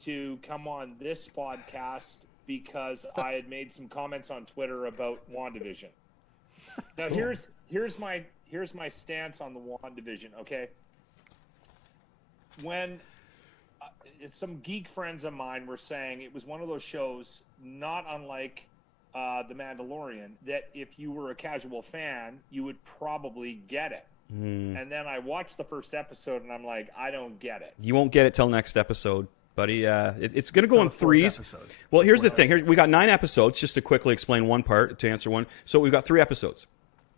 to come on this podcast because I had made some comments on Twitter about WandaVision. Now here's my stance on the WandaVision. Okay, when some geek friends of mine were saying it was one of those shows, not unlike The Mandalorian, that if you were a casual fan, you would probably get it. And then I watched the first episode, and I'm like, I don't get it. You won't get it till next episode, buddy. It's going to go in threes. Episode. Well, here's the thing. Here, we got 9 episodes, just to quickly explain one part, to answer one. So we've got 3 episodes.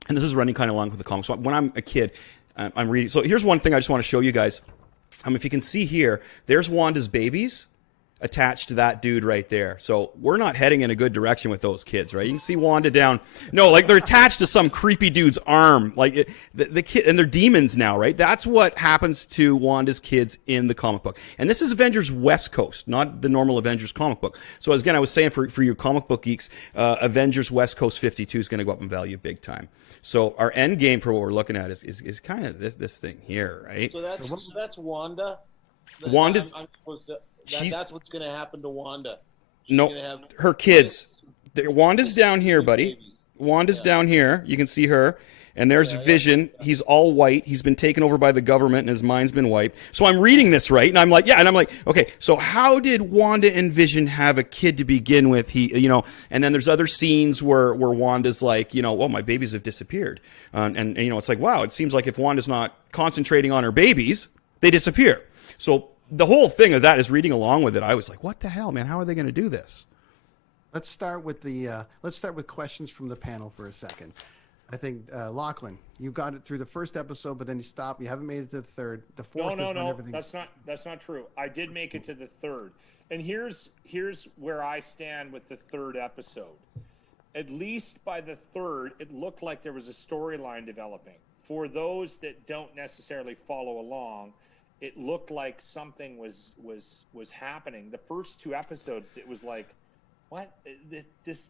And this is running kind of along with the comics. So when I'm a kid, I'm reading. So here's one thing I just want to show you guys. If you can see here, there's Wanda's babies attached to that dude right there. So we're not heading in a good direction with those kids, right? You can see Wanda down. No, like they're attached to some creepy dude's arm. Like the kid, and they're demons now, right? That's what happens to Wanda's kids in the comic book. And this is Avengers West Coast, not the normal Avengers comic book. So again, I was saying for you comic book geeks, Avengers West Coast 52 is going to go up in value big time. So our end game for what we're looking at is kind of this thing here, right? So that's Wanda. Wanda's. I'm supposed to. That's what's going to happen to Wanda. No, her kids. Wanda's down here, buddy. Wanda's down here. You can see her. And there's Vision. He's all white. He's been taken over by the government, and his mind's been wiped. So I'm reading this, right? And I'm like, okay, so how did Wanda and Vision have a kid to begin with? And then there's other scenes where Wanda's like, well, my babies have disappeared. And it's like, wow, it seems like if Wanda's not concentrating on her babies, they disappear. So the whole thing of that is reading along with it. I was like, what the hell, man? How are they going to do this? Let's start with questions from the panel for a second. I think Lachlan, you got it through the first episode, but then you stopped. You haven't made it to the third. The fourth. No. That's not true. I did make it to the third, and here's where I stand with the third episode. At least by the third, it looked like there was a storyline developing. For those that don't necessarily follow along, it looked like something was happening. The first 2 episodes, it was like, what?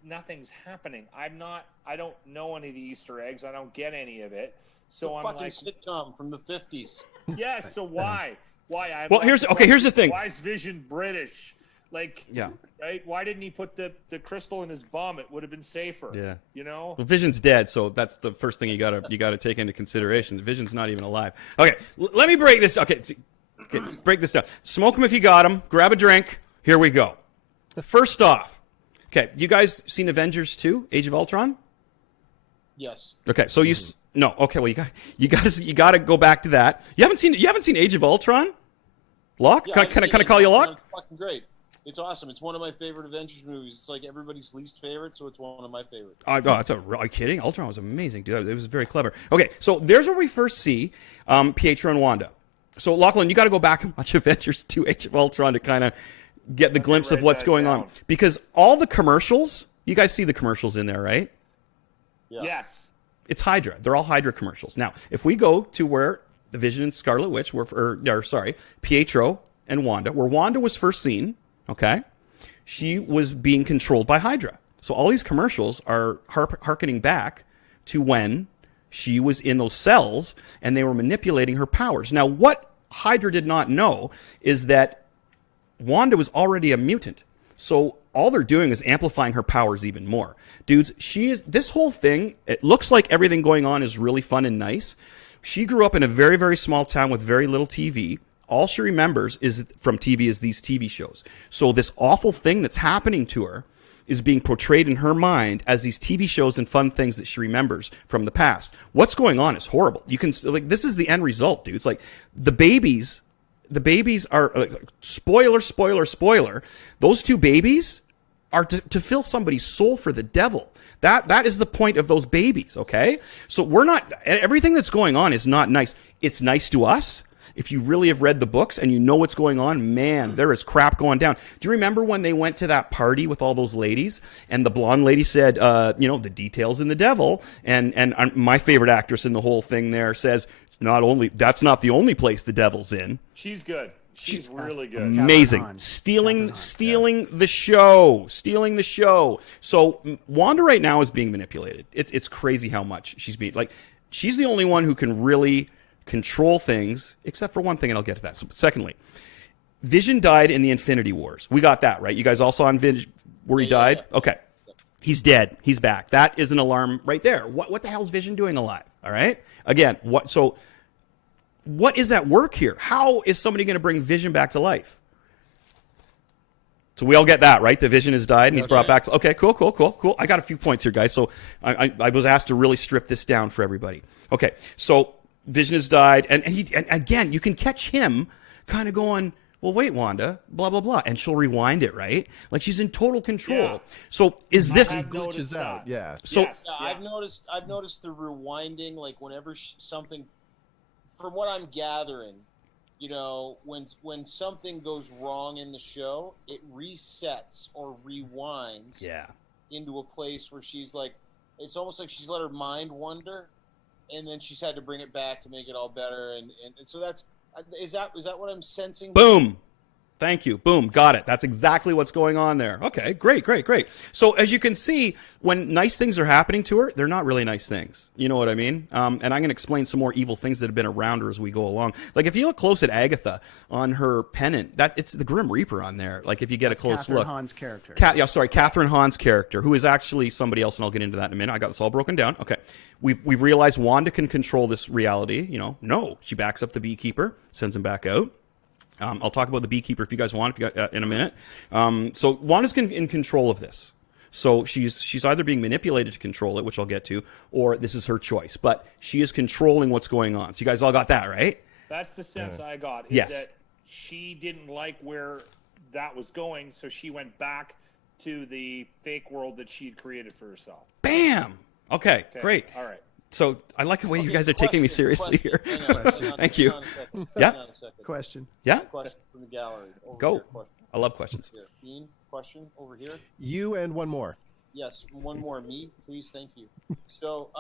Nothing's happening. I don't know any of the Easter eggs. I don't get any of it. So I'm like, sitcom from the 50s. Yes. So why? Why? Here's the thing. Why is Vision British? Like, yeah, right? Why didn't he put the crystal in his bum? It would have been safer. Yeah. Well, Vision's dead, so that's the first thing you gotta take into consideration. Vision's not even alive. Okay, let me break this. Okay, break this down. Smoke them if you got them. Grab a drink. Here we go. First off, okay, you guys seen Avengers 2: Age of Ultron? Yes. Okay, so no. Okay, well you gotta go back to that. You haven't seen Age of Ultron? Locke? Yeah, can I call you Locke? It's fucking great. It's awesome. It's one of my favorite Avengers movies. It's like everybody's least favorite, so it's one of my favorites. Are you kidding? Ultron was amazing, dude. It was very clever. Okay, so there's where we first see Pietro and Wanda. So, Lachlan, you got to go back and watch Avengers 2 Age of Ultron to kind of get the glimpse of what's going on. Because all the commercials, you guys see the commercials in there, right? Yeah. Yes. It's Hydra. They're all Hydra commercials. Now, if we go to where the Vision and Scarlet Witch Pietro and Wanda, where Wanda was first seen, okay, she was being controlled by Hydra. So all these commercials are hearkening back to when she was in those cells and they were manipulating her powers. Now, what Hydra did not know is that Wanda was already a mutant. So all they're doing is amplifying her powers even more. Dudes, this whole thing, it looks like everything going on is really fun and nice. She grew up in a very, very small town with very little TV. All she remembers from TV is these TV shows. So this awful thing that's happening to her is being portrayed in her mind as these TV shows and fun things that she remembers from the past. What's going on is horrible. This is the end result, dude. It's like the babies are spoiler. Those 2 babies are to fill somebody's soul for the devil. That is the point of those babies, okay? So everything that's going on is not nice. It's nice to us. If you really have read the books and you know what's going on, man, there is crap going down. Do you remember when they went to that party with all those ladies and the blonde lady said, the details in the devil, and my favorite actress in the whole thing there says, that's not the only place the devil's in. She's good. She's really good. Amazing. Stealing the show. So Wanda right now is being manipulated. It's crazy how much she's being, she's the only one who can really control things, except for one thing, and I'll get to that. So, secondly, Vision died in the Infinity Wars. We got that, right? You guys all saw Vision where he died? Yeah. Okay. He's dead. He's back. That is an alarm right there. What the hell's Vision doing alive? All right. Again, what is at work here? How is somebody going to bring Vision back to life? So we all get that, right? The Vision has died and he's brought back. Okay, cool. I got a few points here, guys. So I was asked to really strip this down for everybody. Okay, so Vision has died, and again, you can catch him kind of going, well, wait, Wanda, blah, blah, blah. And she'll rewind it, right? Like she's in total control. Yeah. So is this... glitches out, yeah. So Yes. I've noticed the rewinding, like whenever something, from what I'm gathering, you know, when something goes wrong in the show, it resets or rewinds into a place where she's like, it's almost like she's let her mind wander, and then she's had to bring it back to make it all better, and so that's, is that what I'm sensing? Boom. Thank you. Boom. Got it. That's exactly what's going on there. Okay, great. So as you can see, when nice things are happening to her, they're not really nice things. You know what I mean? And I'm going to explain some more evil things that have been around her as we go along. Like if you look close at Agatha on her pennant, it's the Grim Reaper on there. Like if you get a close Catherine look. Hahn's character. Catherine Hahn's character, who is actually somebody else, and I'll get into that in a minute. I got this all broken down. Okay. We've realized Wanda can control this reality. You know, no. She backs up the beekeeper, sends him back out. I'll talk about the beekeeper if you guys want in a minute. So Wanda's in control of this. So she's either being manipulated to control it, which I'll get to, or this is her choice. But she is controlling what's going on. So you guys all got that, right? That's the sense I got. Is Yes. that she didn't like where that was going, so she went back to the fake world that she'd created for herself. Bam! Okay, great. All right. So I like the way you guys are taking me seriously here. Thank you. Yeah. Question. Yeah? Question from the gallery. Go. Here, question. I love questions. Here. Dean, question over here. You and one more. Yes, one more. Me, please. Thank you. So,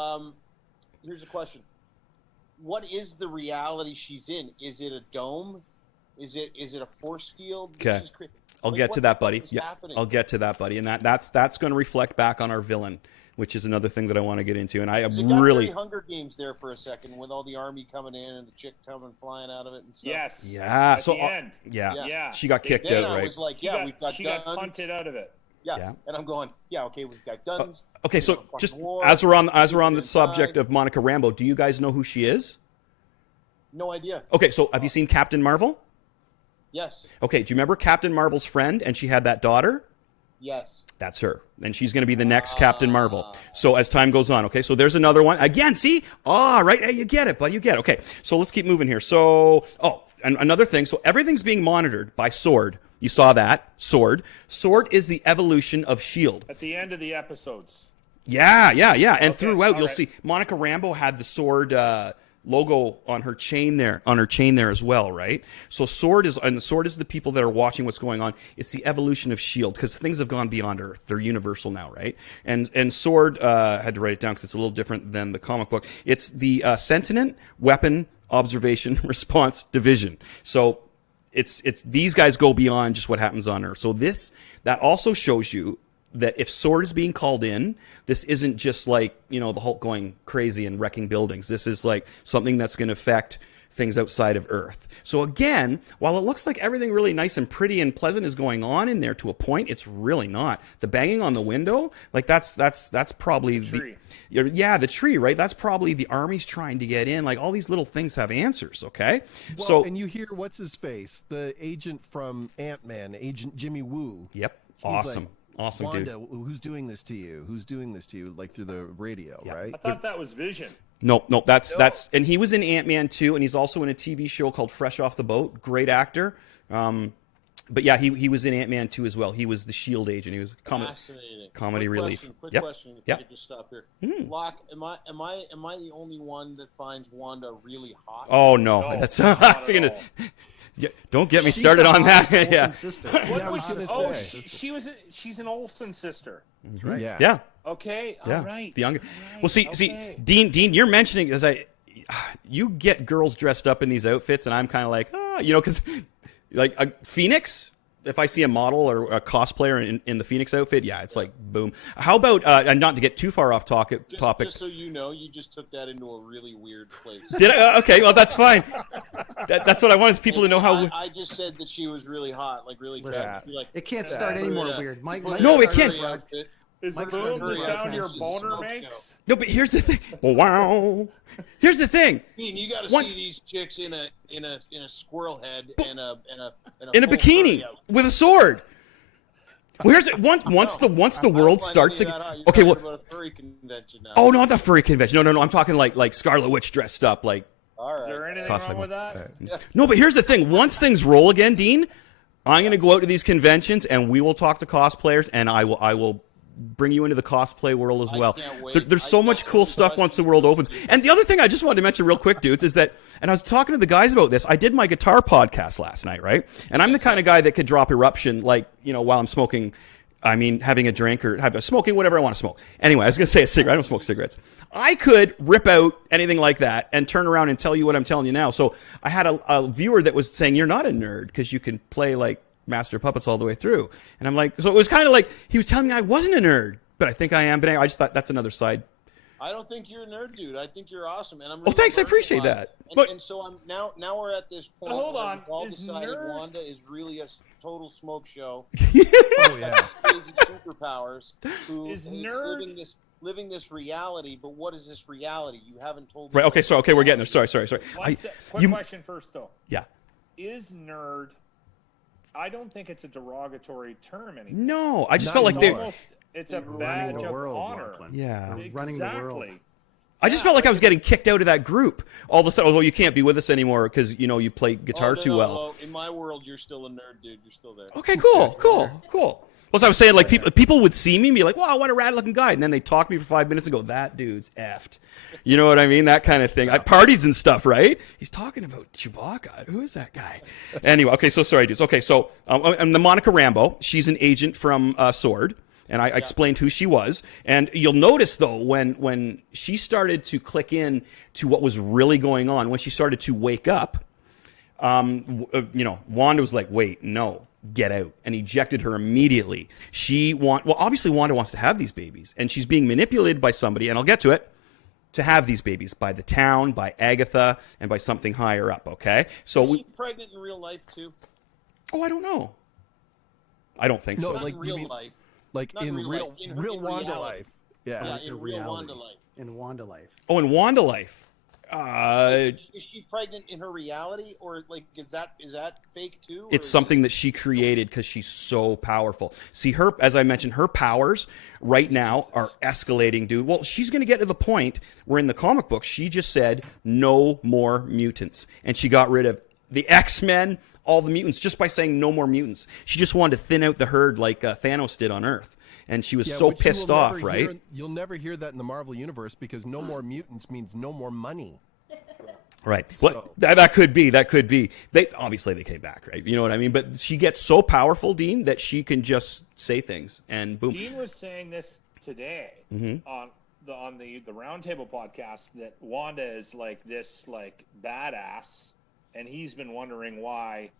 here's a question. What is the reality she's in? Is it a dome? Is it a force field? Okay. I'll get to that, buddy. Yeah, I'll get to that, buddy. And that's going to reflect back on our villain, which is another thing that I want to get into. And I it got really very Hunger Games there for a second, with all the army coming in and the chick coming flying out of it and stuff. Yes. Yeah. At so the end. Yeah. she got kicked Then out, I right? was like, She we've got she guns. got punted out of it. Yeah. And I'm going, okay, we've got guns. Okay, so just as we're on the subject of Monica Rambeau, do you guys know who she is? No idea. Okay, so have you seen Captain Marvel? Yes. Okay, do you remember Captain Marvel's friend and she had that daughter? Yes. That's her. And she's going to be the next Captain Marvel. So as time goes on, okay? So there's another one. Again, see? Oh, right. Hey, you get it, bud. You get it. Okay, so let's keep moving here. So, and another thing. So everything's being monitored by S.W.O.R.D. You saw that. S.W.O.R.D. S.W.O.R.D. is the evolution of S.H.I.E.L.D. At the end of the episodes. Yeah. And Okay, throughout, you'll right. see Monica Rambeau had the S.W.O.R.D. Logo on her chain there, as well, right? So S.W.O.R.D. is the people that are watching what's going on. It's the evolution of S.H.I.E.L.D. because things have gone beyond Earth. They're universal now, right? And S.W.O.R.D. Had to write it down because it's a little different than the comic book. It's the Sentient Weapon Observation Response Division. So it's these guys go beyond just what happens on Earth. So that also shows you that if S.W.O.R.D. is being called in, this isn't just like, the Hulk going crazy and wrecking buildings. This is like something that's going to affect things outside of Earth. So again, while it looks like everything really nice and pretty and pleasant is going on in there to a point, it's really not. The banging on the window, like that's probably the tree. The tree, right? That's probably the army's trying to get in. Like all these little things have answers, okay? Well, and you hear what's his face, the agent from Ant-Man, Agent Jimmy Woo. Yep. He's Awesome. Like, Awesome, Wanda, dude. who's doing this to you? Who's doing this to you? Like through the radio, right? I thought that was Vision. Nope. That's and he was in Ant-Man 2, and he's also in a TV show called Fresh Off the Boat. Great actor. But yeah, he was in Ant-Man 2 as well. He was the SHIELD agent. He was comedy relief. Quick question. If I could just stop here. Hmm. Locke, am I the only one that finds Wanda really hot? Oh no, No, that's not that's at gonna. all. Yeah, don't get me She's started the on that. hottest Yeah. Olsen sister. What was gonna oh, say. she's an Olsen sister. Right. Yeah. Okay, Yeah. all right. The younger. All right, Well, see, okay. Dean, you're mentioning you get girls dressed up in these outfits, and I'm kind of like, because like a Phoenix. If I see a model or a cosplayer in the Phoenix outfit, yeah, it's like boom. How about and not to get too far off topic? Just so you know, you just took that into a really weird place. Did I? Okay, well that's fine. That's what I want is people to know how. I just said that she was really hot, like really Listen, attractive. Like, It can't start any more weird. Mike, No, it can't. outfit. Is Mike's boom done the very sound your good. boner Smoke makes? No, but here's the thing. Wow. Here's the thing. You got to Once- see these chicks in a squirrel head and a In a full bikini furry outfit. with a sword. Well, here's it. Once the world starts again. Okay, well, about a furry convention now. oh, not the furry convention. No. I'm talking like Scarlet Witch dressed up, like. All Is right. there anything Cosplay wrong with one. that? No, but here's the thing. Once things roll again, Dean, I'm going to go out to these conventions and we will talk to cosplayers, and I will bring you into the cosplay world as I well. can't wait. There's so I much can't cool wait. stuff once the world opens. And the other thing I just wanted to mention real quick, dudes, is that, and I was talking to the guys about this, I did my guitar podcast last night, right? And I'm the kind of guy that could drop eruption, like, while I'm smoking, having a drink or smoking whatever I want to smoke. Anyway, I was going to say a cigarette. I don't smoke cigarettes. I could rip out anything like that and turn around and tell you what I'm telling you now. So I had a viewer that was saying, you're not a nerd because you can play like Master of Puppets all the way through. And I'm like, so it was kind of like he was telling me I wasn't a nerd, but I think I am. But anyway, I just thought that's another side. I don't think you're a nerd, dude. I think you're awesome, and I'm. Well, thanks. I learning appreciate a lot. that. And, But and so I'm now. Now we're at this point. Hold where on. we've all Is decided nerd- Wanda is really a total smoke show. Oh yeah. Crazy superpowers. Who Is nerd- living this reality? But what is this reality? You haven't told. Right. me. Okay. So okay, we're getting there. Sorry. Quick question first, though. Yeah. Is nerd? I don't think it's a derogatory term anymore. No, I just Not felt like they. anymore. It's a Running badge the of world, honor. Lachlan. Yeah. We're running the world. Exactly. I just felt like I was getting kicked out of that group. All of a sudden, well, you can't be with us anymore because you play guitar too well. No. In my world, you're still a nerd, dude. You're still there. Okay, cool. Plus, I was saying, like, people would see me and be like, wow, what a rad-looking guy. And then they talk to me for 5 minutes and go, that dude's effed. You know what I mean? That kind of thing. At parties and stuff, right? He's talking about Chewbacca. Who is that guy? Anyway, okay, so sorry, dudes. Okay, so I'm the Monica Rambeau. She's an agent from Sword. And I explained who she was. And you'll notice, though, when she started to click in to what was really going on, when she started to wake up, Wanda was like, wait, no. Get out, and ejected her immediately. Obviously Wanda wants to have these babies, and she's being manipulated by somebody, and I'll get to it, to have these babies by the town, by Agatha, and by something higher up. Okay, so Is she pregnant in real life too? I don't know. I don't think so. Not like in real you mean, life. like Not in real real life, in Wanda reality. life. Yeah. Yeah, It's a in real reality. Wanda life. In Wanda life. Oh, in Wanda life. Is she pregnant in her reality, or like is that fake too? It's something that she created because she's so powerful. See, her, as I mentioned, her powers right now are escalating, dude. Well, she's going to get to the point where in the comic book, she just said, no more mutants. And she got rid of the X-Men, all the mutants, just by saying no more mutants. She just wanted to thin out the herd like Thanos did on Earth. And she was so which you pissed will off, never right? you'll never hear that in the Marvel universe because no more mutants means no more money. Right. So- Well, that could be. They obviously they came back, right? You know what I mean? But she gets so powerful, Dean, that she can just say things and boom. Dean was saying this today on the Roundtable podcast that Wanda is like this badass, and he's been wondering why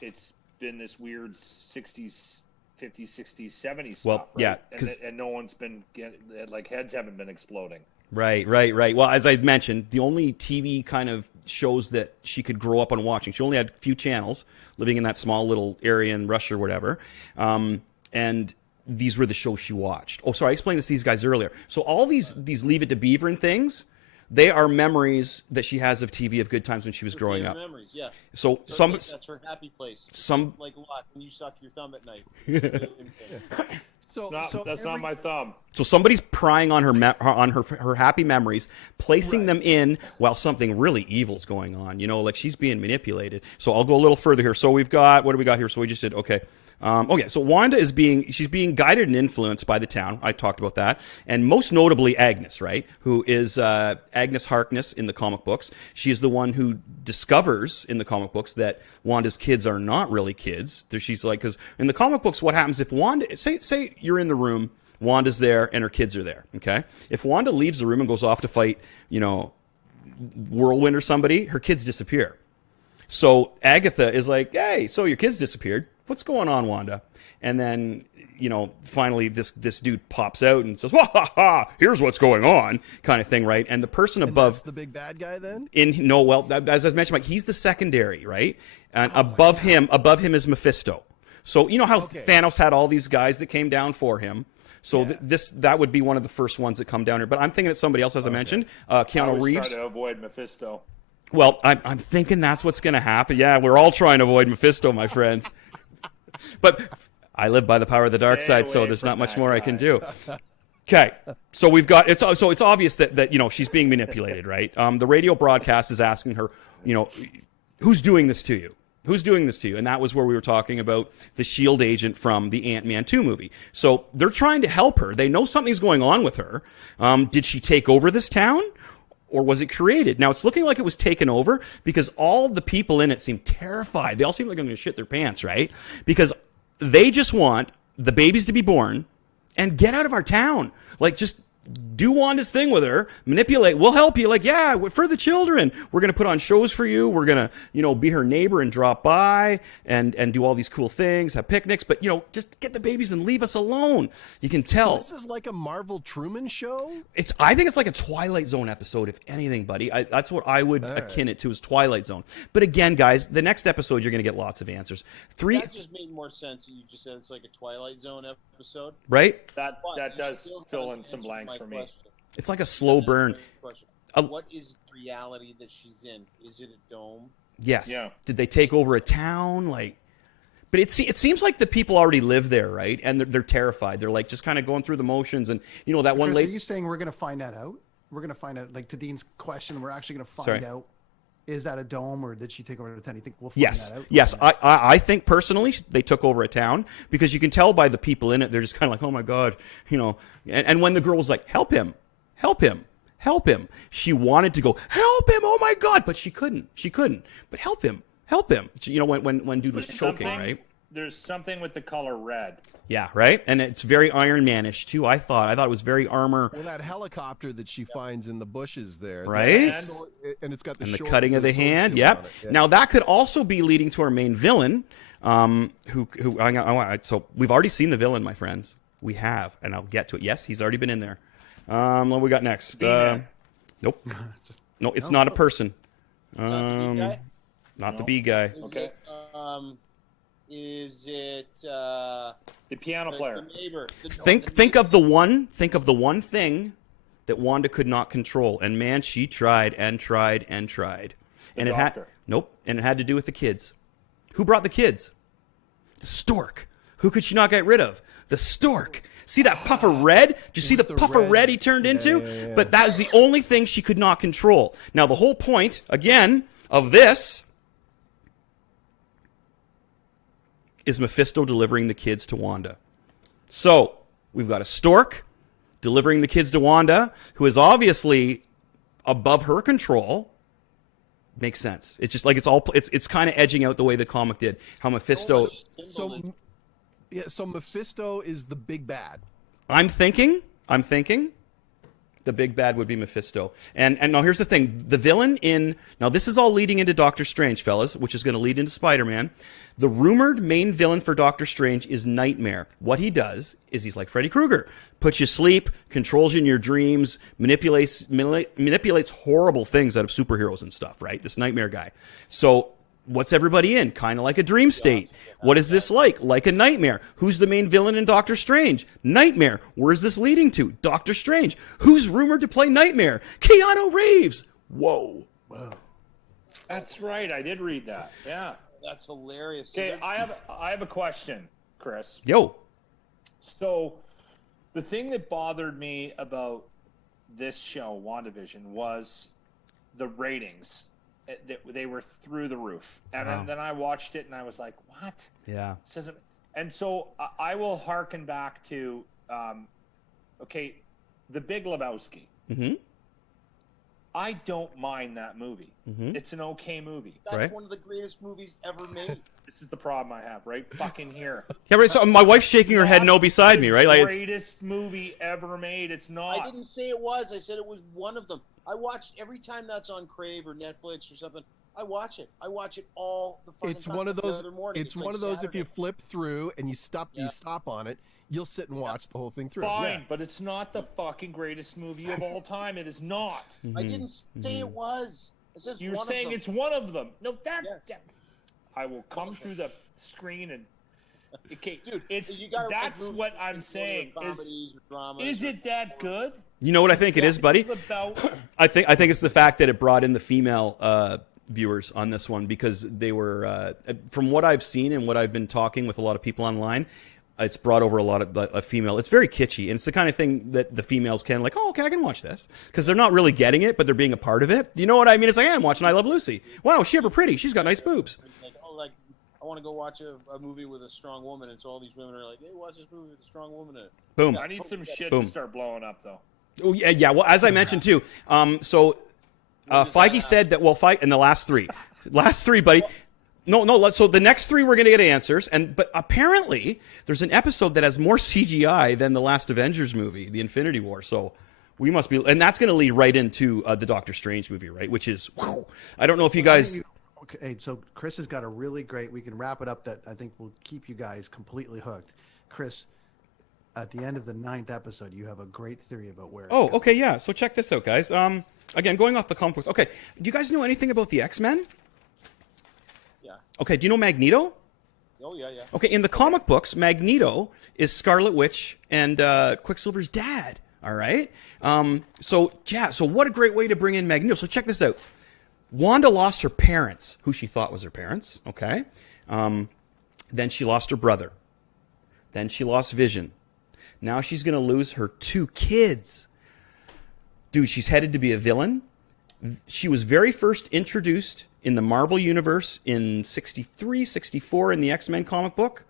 it's been this weird 60s, 50s, 60s, 70s stuff. Well, right? yeah, 'cause- and no one's been getting, heads haven't been exploding. Right. Well, as I mentioned, the only TV kind of shows that she could grow up on watching, she only had a few channels, living in that small little area in Russia or whatever. And these were the shows she watched. Oh, sorry, I explained this to these guys earlier. So all these Leave It to Beaver and things, they are memories that she has of TV of good times when she was growing up. Memories, yeah. So That's her happy place. some Like what? When you suck your thumb at night. So, That's not my thumb. So somebody's prying on her happy memories, placing them in while something really evil's going on. Like she's being manipulated. So I'll go a little further here. So what do we got here? So we just did okay. So Wanda is being guided and influenced by the town. I talked about that, and most notably Agnes, right? Who is Agnes Harkness in the comic books? She is the one who discovers in the comic books that Wanda's kids are not really kids. She's like, because in the comic books, what happens if Wanda say you're in the room, Wanda's there, and her kids are there. Okay, if Wanda leaves the room and goes off to fight, Whirlwind or somebody, her kids disappear. So Agatha is like, hey, so your kids disappeared. What's going on, Wanda? And then, finally this dude pops out and says, ha, ha, ha, here's what's going on, kind of thing, right? And the person above... that's the big bad guy then? As I mentioned, Mike, he's the secondary, right? And above him is Mephisto. So you know how Thanos had all these guys that came down for him? So that would be one of the first ones that come down here. But I'm thinking it's somebody else, as I mentioned, Keanu Reeves. Trying to avoid Mephisto. Well, I'm thinking that's what's going to happen. Yeah, we're all trying to avoid Mephisto, my friends. But I live by the power of the dark side, so there's not much more I can do. Okay, so we've got it's obvious that she's being manipulated, right? The radio broadcast is asking her, who's doing this to you? Who's doing this to you? And that was where we were talking about the S.H.I.E.L.D. agent from the Ant-Man 2 movie. So they're trying to help her. They know something's going on with her. Did she take over this town? Or was it created? Now, it's looking like it was taken over because all the people in it seem terrified. They all seem like they're going to shit their pants, right? Because they just want the babies to be born and get out of our town. Like, just do Wanda's thing with her, manipulate. We'll help you. Like, yeah, for the children. We're going to put on shows for you. We're going to, be her neighbor and drop by and do all these cool things, have picnics. But, just get the babies and leave us alone. You can tell. So this is like a Marvel Truman Show? I think it's like a Twilight Zone episode, if anything, buddy. That's what I would akin it to, is Twilight Zone. But again, guys, the next episode, you're going to get lots of answers. That just made more sense. You just said it's like a Twilight Zone episode. Right? That does fill in some blanks for me. It's like a slow burn. What is the reality that she's in? Is it a dome? Yes. Yeah. Did they take over a town? But it seems like the people already live there, right? And they're terrified. They're like just kind of going through the motions. And that one Chris, lady. Are you saying we're going to find that out? We're going to find out, like to Dean's question, we're actually going to find out. Is that a dome, or did she take over the town? You think we'll find that out? Yes. I think personally they took over a town, because you can tell by the people in it. They're just kind of like, oh my God, And when the girl was like, help him. She wanted to go, help him. Oh my God. But she couldn't. But help him. When dude was choking, right? There's something with the color red. Yeah, right? And it's very Iron Man-ish too, I thought. It was very armor. Well, that helicopter that she finds in the bushes there. Right? And it's got the cutting of the hand. Yep. Yeah. Now, that could also be leading to our main villain, so we've already seen the villain, my friends. We have, and I'll get to it. Yes, he's already been in there. What we got next? Nope. No, it's not a person. Not the bee guy. Okay. Is it the piano player? The neighbor. Think of the one thing that Wanda could not control, and man, she tried and tried and tried. And it had to do with the kids. Who brought the kids? The stork. Who could she not get rid of? The stork. See that puff of red? Did you see the puff of red he turned into? Yeah. But that is the only thing she could not control. Now, the whole point, again, of this is Mephisto delivering the kids to Wanda. So, we've got a stork delivering the kids to Wanda, who is obviously above her control. Makes sense. It's just like it's kind of edging out the way the comic did. How Mephisto... So Mephisto is the big bad. I'm thinking the big bad would be Mephisto. And now here's the thing. The villain now this is all leading into Doctor Strange, fellas, which is going to lead into Spider-Man. The rumored main villain for Doctor Strange is Nightmare. What he does is he's like Freddy Krueger. Puts you to sleep, controls you in your dreams, manipulates horrible things out of superheroes and stuff, right? This Nightmare guy. So what's everybody in? Kind of like a dream state. What is this like? Like a nightmare. Who's the main villain in Doctor Strange? Nightmare. Where's this leading to? Doctor Strange. Who's rumored to play Nightmare? Keanu Reeves. Whoa. That's right. I did read that. Yeah. That's hilarious. Okay, I have a question, Chris. Yo. So, the thing that bothered me about this show, WandaVision, was the ratings. They were through the roof, and then I watched it and I was like, "What? Yeah." This doesn't. And so I will hearken back to, The Big Lebowski. Mm-hmm. I don't mind that movie. Mm-hmm. It's an okay movie. That's one of the greatest movies ever made. This is the problem I have, right? Fucking here. Yeah, right. So my wife's shaking her head no beside me, right? Like, it's greatest movie ever made. It's not. I didn't say it was. I said it was one of them. I watched every time that's on Crave or Netflix or something. I watch it. I watch it all the fucking time. It's one of those. It's one of those. If you flip through and you stop on it, you'll sit and watch the whole thing through. Fine, but it's not the fucking greatest movie of all time. It is not. I didn't say it was. I said it's You're one saying of them. it's one of them. No, Yes. I will come through the screen and Okay, Dude, it's you gotta that's like what I'm saying. Is it that good? You know what I think it is, buddy? I think it's the fact that it brought in the female viewers on this one, because they were, from what I've seen and what I've been talking with a lot of people online, it's brought over a lot of female. It's very kitschy, and it's the kind of thing that the females can like, oh, okay, I can watch this, because they're not really getting it, but they're being a part of it. You know what I mean? It's like, I'm watching I Love Lucy. Wow, is she ever pretty? She's got nice boobs. Like, oh, like I want to go watch a movie with a strong woman, and so all these women are like, hey, watch this movie with a strong woman in it. Boom. I need some shit Boom. to start blowing up, though. Oh yeah. Well, as I mentioned too, Feige said that. Well, in the last three, buddy. No. So the next three we're going to get answers, but apparently there's an episode that has more CGI than the last Avengers movie, the Infinity War. So we must be, and that's going to lead right into the Doctor Strange movie, right? Which is, whew, I don't know if you guys. Okay, so Chris has got a really great. We can wrap it up. That I think will keep you guys completely hooked. Chris, at the end of the 9th episode, you have a great theory about where. Oh, okay, yeah. So check this out, guys. Again, going off the comic books. Okay, do you guys know anything about the X-Men? Yeah. Okay, do you know Magneto? Oh yeah. Okay, in the comic books, Magneto is Scarlet Witch and Quicksilver's dad. All right. So what a great way to bring in Magneto. So check this out. Wanda lost her parents, who she thought was her parents. Okay. Then she lost her brother. Then she lost Vision. Now she's going to lose her 2 kids. Dude, she's headed to be a villain. She was very first introduced in the Marvel Universe in 63, 64 in the X-Men comic book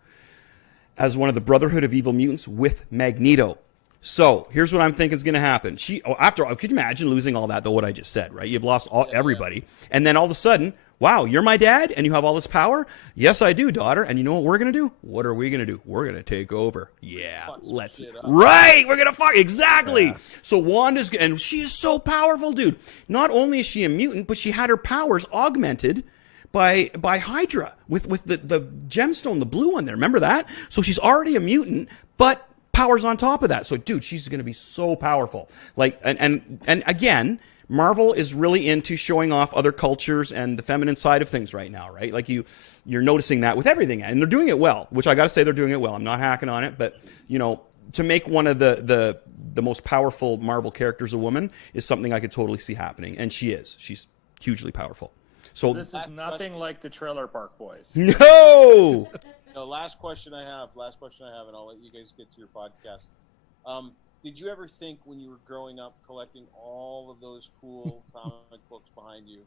as one of the Brotherhood of Evil Mutants with Magneto. So here's what I'm thinking is going to happen. Could you imagine losing all that, though, what I just said, right? You've lost everybody. And then all of a sudden, wow, you're my dad and you have all this power? Yes, I do, daughter. And you know what we're going to do? What are we going to do? We're going to take over. Yeah, let's. Right, we're going to fuck. Exactly. Yeah. So Wanda's, and she's so powerful, dude. Not only is she a mutant, but she had her powers augmented by Hydra with the gemstone, the blue one there. Remember that? So she's already a mutant, but powers on top of that. So, dude, she's going to be so powerful. Like, and again, Marvel is really into showing off other cultures and the feminine side of things right now, right? Like you're noticing that with everything, and they're doing it well. Which I got to say, they're doing it well. I'm not hacking on it, but to make one of the most powerful Marvel characters a woman is something I could totally see happening, and she is. She's hugely powerful. So this is nothing like the Trailer Park Boys. No. Last question I have, and I'll let you guys get to your podcast. Did you ever think when you were growing up collecting all of those cool comic books behind you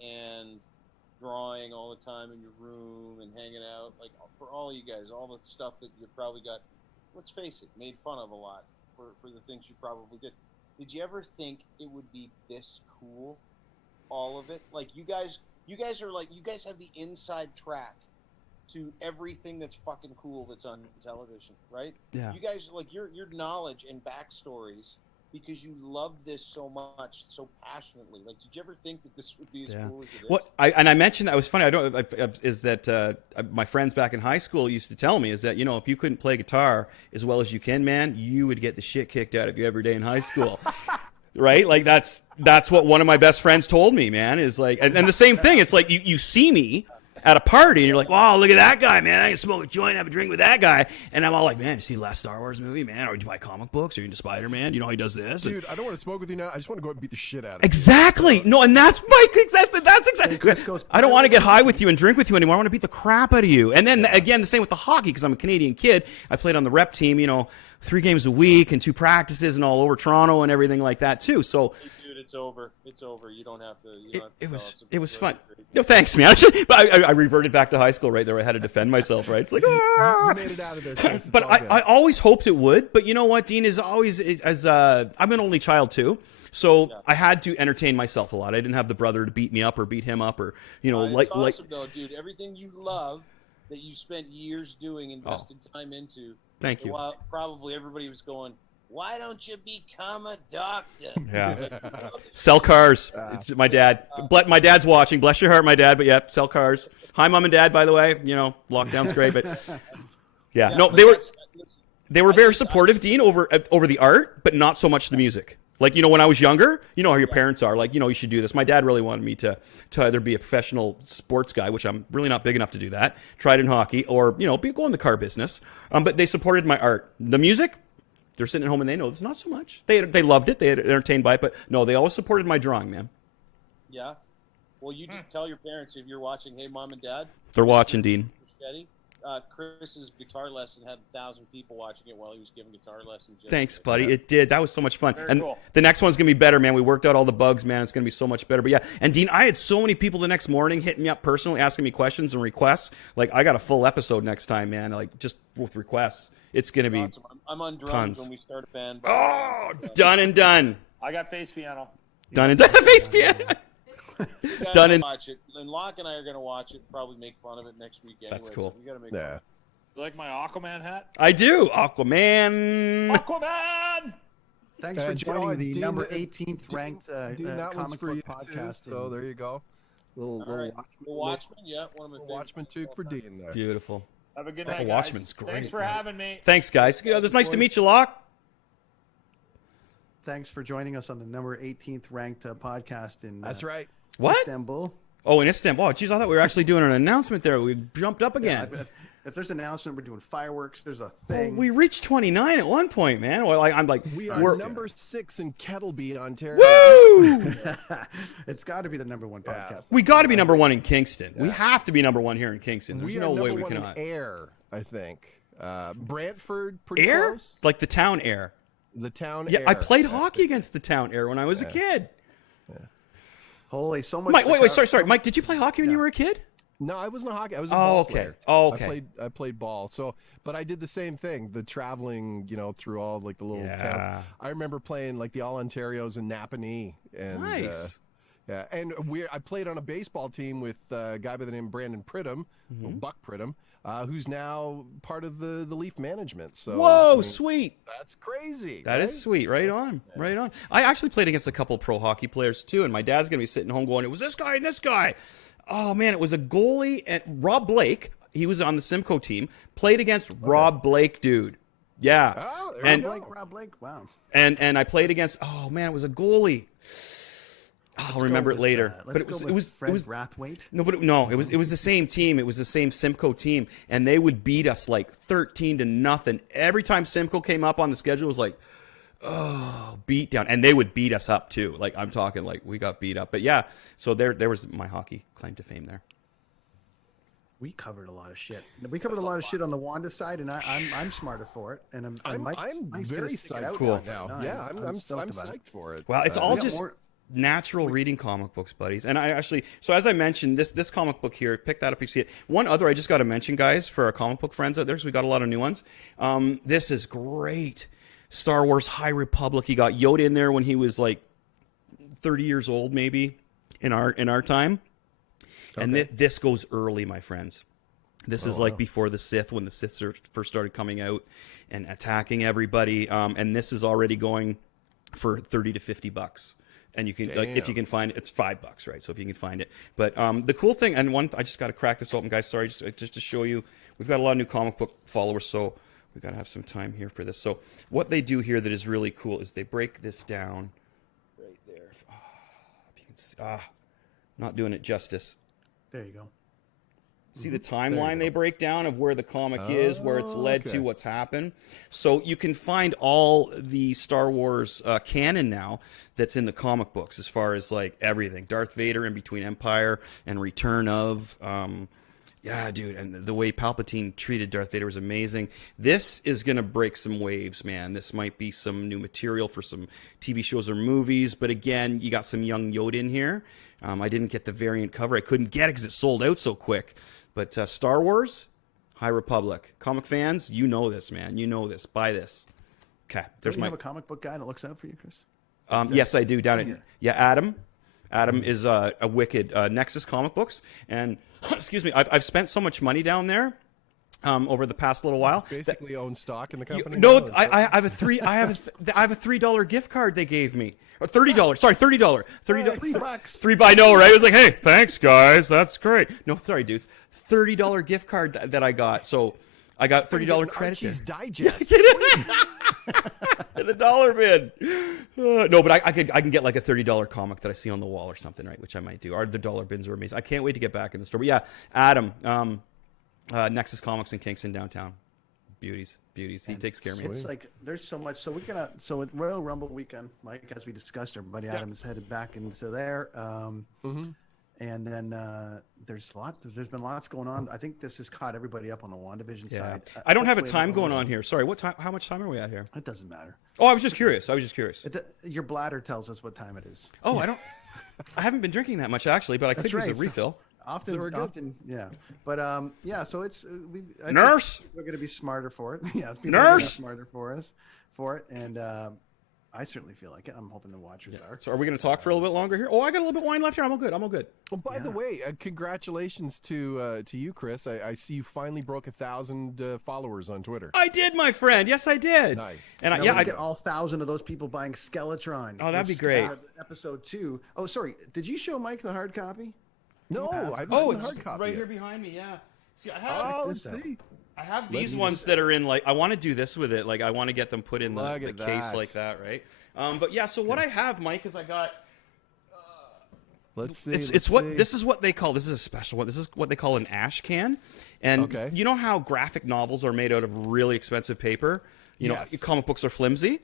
and drawing all the time in your room and hanging out, like for all you guys, all the stuff that you probably got, let's face it, made fun of a lot for the things you probably did you ever think it would be this cool, all of it? Like you guys are like, you guys have the inside track to everything that's fucking cool that's on television, right? Yeah. You guys, like, your knowledge and backstories, because you love this so much, so passionately. Like, did you ever think that this would be as cool as it is? Well, I mentioned that. It was funny. My friends back in high school used to tell me is that, if you couldn't play guitar as well as you can, man, you would get the shit kicked out of you every day in high school. Right? Like that's what one of my best friends told me, man, is like, and the same thing. It's like you see me at a party and you're like, wow, look at that guy, man. I can smoke a joint, have a drink with that guy. And I'm all like, man, did you see the last Star Wars movie, man? Or did you buy comic books? Or you into Spider-Man? You know how he does this? Dude, I don't want to smoke with you now. I just want to go out and beat the shit out of you. Exactly. No, and that's exactly. I don't want to get high with you and drink with you anymore. I want to beat the crap out of you. And then again, the same with the hockey, because I'm a Canadian kid. I played on the rep team, 3 games a week and 2 practices and all over Toronto and everything like that too. So dude, it's over. It's over. You don't have to. It was fun. No, thanks, man. But I reverted back to high school right there. I had to defend myself, right? It's like, you made it out of there. But I always hoped it would. But you know what, Dean, is always I'm an only child too. So I had to entertain myself a lot. I didn't have the brother to beat me up or beat him up or, it's awesome though, dude. Everything you love that you spent years doing, invested time into. Thank you. While probably everybody was going, why don't you become a doctor? Yeah. Sell cars. It's my dad. My dad's watching. Bless your heart, my dad. But yeah, sell cars. Hi, Mom and Dad, by the way. Lockdown's great. But yeah. No, they were very supportive, Dean, over the art, but not so much the music. Like, when I was younger, how your parents are, like, you should do this. My dad really wanted me to either be a professional sports guy, which I'm really not big enough to do that, tried in hockey, or, go in the car business. But they supported my art. The music, they're sitting at home and they know it's not so much. They loved it. They had entertained by it. But no, they always supported my drawing, man. Yeah. Well, you did tell your parents if you're watching, hey, Mom and Dad. They're watching, Dean. Chris's guitar lesson had 1,000 people watching it while he was giving guitar lessons. Thanks, buddy. It did. That was so much fun. Very cool. The next one's going to be better, man. We worked out all the bugs, man. It's going to be so much better. But yeah, and Dean, I had so many people the next morning hitting me up personally, asking me questions and requests. Like, I got a full episode next time, man, like just with requests. It's going to be awesome. I'm on drums tons. when we start a band. Oh, done and done. I got face piano. Done and done. Face piano. Done and watch it. And Locke and I are going to watch it, probably make fun of it next week anyway. That's cool. So we got to make fun of it. You like my Aquaman hat? I do. Aquaman. Aquaman! Thanks for joining the Dean, number 18th ranked Dean, that one's comic for book you podcast. too, so there you go. All right. The Watchmen, yeah, one of my favorites. Watchmen 2 for Dean there. Beautiful. Have a good Oh, night, guys. Watchmen's great, Thanks for man. having me. Thanks, guys. It's nice to meet you, Locke. Thanks for joining us on the number 18th ranked podcast in That's right. What? Istanbul. Oh, in Istanbul. Oh, geez, I thought we were actually doing an announcement there. We jumped up again. If there's an announcement, we're doing fireworks. There's a Well, thing. we reached 29 at one point, man. Well, I'm like, We are we're number 6 in Kettleby, Ontario. Woo! It's got to be the number one Yeah. podcast. We got to be number one in Kingston. We have to be number one here in Kingston. There's We are no way number we one cannot. in Ayr, I think. Brantford, pretty Air? close. Like the town Air. The town Yeah, Ayr. I played hockey against the town Air when I was a kid. Holy, so much. Mike, to wait, cover. sorry. Mike, did you play hockey when you were a kid? No, I wasn't a hockey. I was a Oh, ball okay. player. Oh, okay. I played ball. So, but I did the same thing. The traveling, through all like the little Yeah. towns. I remember playing like the All Ontarios in Napanee. And, Nice. yeah, and I played on a baseball team with a guy by the name of Brandon Pridham, Buck Pridham, who's now part of the Leaf management. So, Whoa, I mean, sweet. that's crazy. That is sweet. Right on. Right on. I actually played against a couple of pro hockey players too, and my dad's going to be sitting home going, it was this guy and this guy. Oh, man, it was a goalie and Rob Blake. He was on the Simcoe team. Played against Rob Blake, dude. Yeah. Oh, there And- you go. Rob Blake. Wow. And I played against, oh, man, it was a goalie. I'll remember it later. Let's But go it with was Fred it was Brathwaite. No, it was the same team. It was the same Simcoe team, and they would beat us like 13-0. Every time Simcoe came up on the schedule, it was like, oh, beat down, and they would beat us up too. Like I'm talking, like we got beat up. But yeah, so there was my hockey claim to fame there. We covered a lot of shit. We covered a lot of shit on the Wanda side, and I'm smarter for it. And I'm Mike's very gonna stick it psyched out Cool. now. No, Yeah, I'm stoked about it. psyched for it. Well, it's all we got just more- natural reading comic books, buddies. And I actually, so as I mentioned, this comic book here, pick that up if you see it. One other I just got to mention, guys, for our comic book friends out there, because we got a lot of new ones. This is great. Star Wars High Republic. He got Yoda in there when he was like 30 years old, maybe in our time. And this goes early, my friends. This is like before the Sith, when the Sith first started coming out and attacking everybody. And this is already going for $30 to $50. And you can, like, if you can find it, it's $5, right? So if you can find it. But the cool thing, and I just got to crack this open, guys. Sorry, just to show you, we've got a lot of new comic book followers, so we got to have some time here for this. So what they do here that is really cool is they break this down right there. If you can see, not doing it justice. There you go. See the timeline they break down of where the comic is, where it's led to, what's happened. So you can find all the Star Wars canon now that's in the comic books, as far as like everything. Darth Vader in between Empire and Return of. Yeah, dude, and the way Palpatine treated Darth Vader was amazing. This is going to break some waves, man. This might be some new material for some TV shows or movies. But again, you got some young Yoda in here. I didn't get the variant cover. I couldn't get it because it sold out so quick. But Star Wars, High Republic. Comic fans, you know this, man. You know this. Buy this. Okay, there's Don't you my... have a comic book guy that looks out for you, Chris? Yes, I do. Down at Adam. Adam is a wicked Nexus Comic Books, and excuse me, I've spent so much money down there over the past little while. Basically own stock in the company. No, now, is I that- have I have a $3 gift card they gave me. Or $30. Sorry, $30. $30. $3. I know, right? It was like, hey, thanks, guys. That's great. No, sorry, dudes. $30 gift card that I got. So I got $30 credit. Archie's there. Digest. In the dollar bin. No, but I can get like a $30 comic that I see on the wall or something, right? Which I might do. Or the dollar bins are amazing. I can't wait to get back in the store. But yeah, Adam, Nexus Comics in Kingston downtown. Beauties. He takes care of me. It's like there's so much. So so at Royal Rumble weekend, Mike, as we discussed, everybody, Adam is headed back into there. And then there's been lots going on. I think this has caught everybody up on the Wandavision side. I don't have a time going on here. Sorry, what time? How much time are we at here? It doesn't matter. Oh, I was just curious. Your bladder tells us what time it is. Oh, I haven't been drinking that much actually, but I could use a refill. Often, yeah. But so it's Nurse. We're going to be smarter for it. Yeah, people Nurse. are gonna be smarter for it, and I certainly feel like it. I'm hoping the watchers are. So are we going to talk for a little bit longer here? Oh, I got a little bit of wine left here. I'm all good. Well, by the way, congratulations to you, Chris. I see you finally broke 1,000 followers on Twitter. I did, my friend. Yes, I did. Nice. And I get all 1,000 of those people buying Skeletron. Oh, that'd be great. Episode 2. Oh, sorry. Did you show Mike the hard copy? No, I haven't seen the hard copy right yet. here behind me. Yeah. See, I have Let's these ones that are in like I want to do this with it. Like I want to get them put in the case like that, right? But yeah. So what I have, Mike, is I got. Let's see. This is what they call. This is a special one. This is what they call an ash can, and you know how graphic novels are made out of really expensive paper. You know, comic books are flimsy.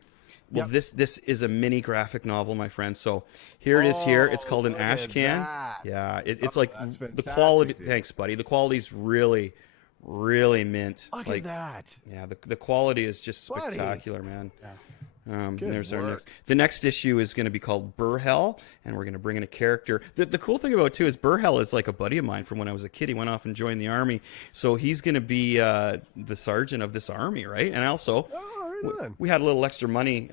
Well, this is a mini graphic novel, my friend. So here it is. Here it's called an ash can. Yeah, it's like the quality. Dude. Thanks, buddy. The quality's really, really mint. Look at that. Yeah, the quality is just spectacular, man. Yeah. There's our next. The next issue is going to be called Burhell, and we're going to bring in a character. The cool thing about it, too, is Burhell is like a buddy of mine from when I was a kid. He went off and joined the army, so he's going to be the sergeant of this army, right? And also, we had a little extra money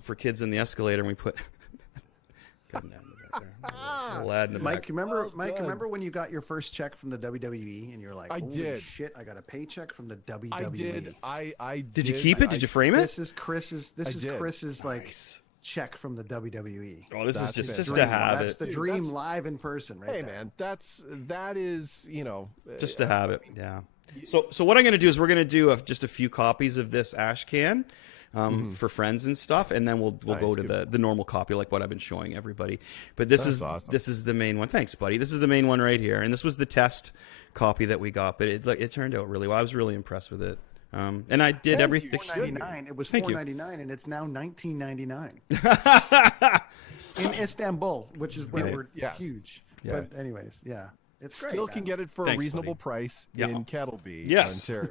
for kids in the Escalator, and we put. Mike, remember when you got your first check from the WWE and you're like, holy shit, I got a paycheck from the WWE. I did. I did. Did you keep it? Did you frame it? This is Chris's like check from the WWE. Oh, this is just to have it. That's the dream live in person, right? Hey man, that is, you know, just to have it. Yeah. So what I'm going to do is we're going to do just a few copies of this ash can. For friends and stuff, and then we'll go to the normal copy like what I've been showing everybody. But this is awesome. This is the main one. Thanks, buddy. This is the main one right here, and this was the test copy that we got. But it turned out really well. I was really impressed with it. And I did everything. $4.99. It was $4.99, and it's now $19.99 in Istanbul, which is where we're huge. Yeah. But anyways, it's still great, can get it for a reasonable price in Kettleby, Ontario.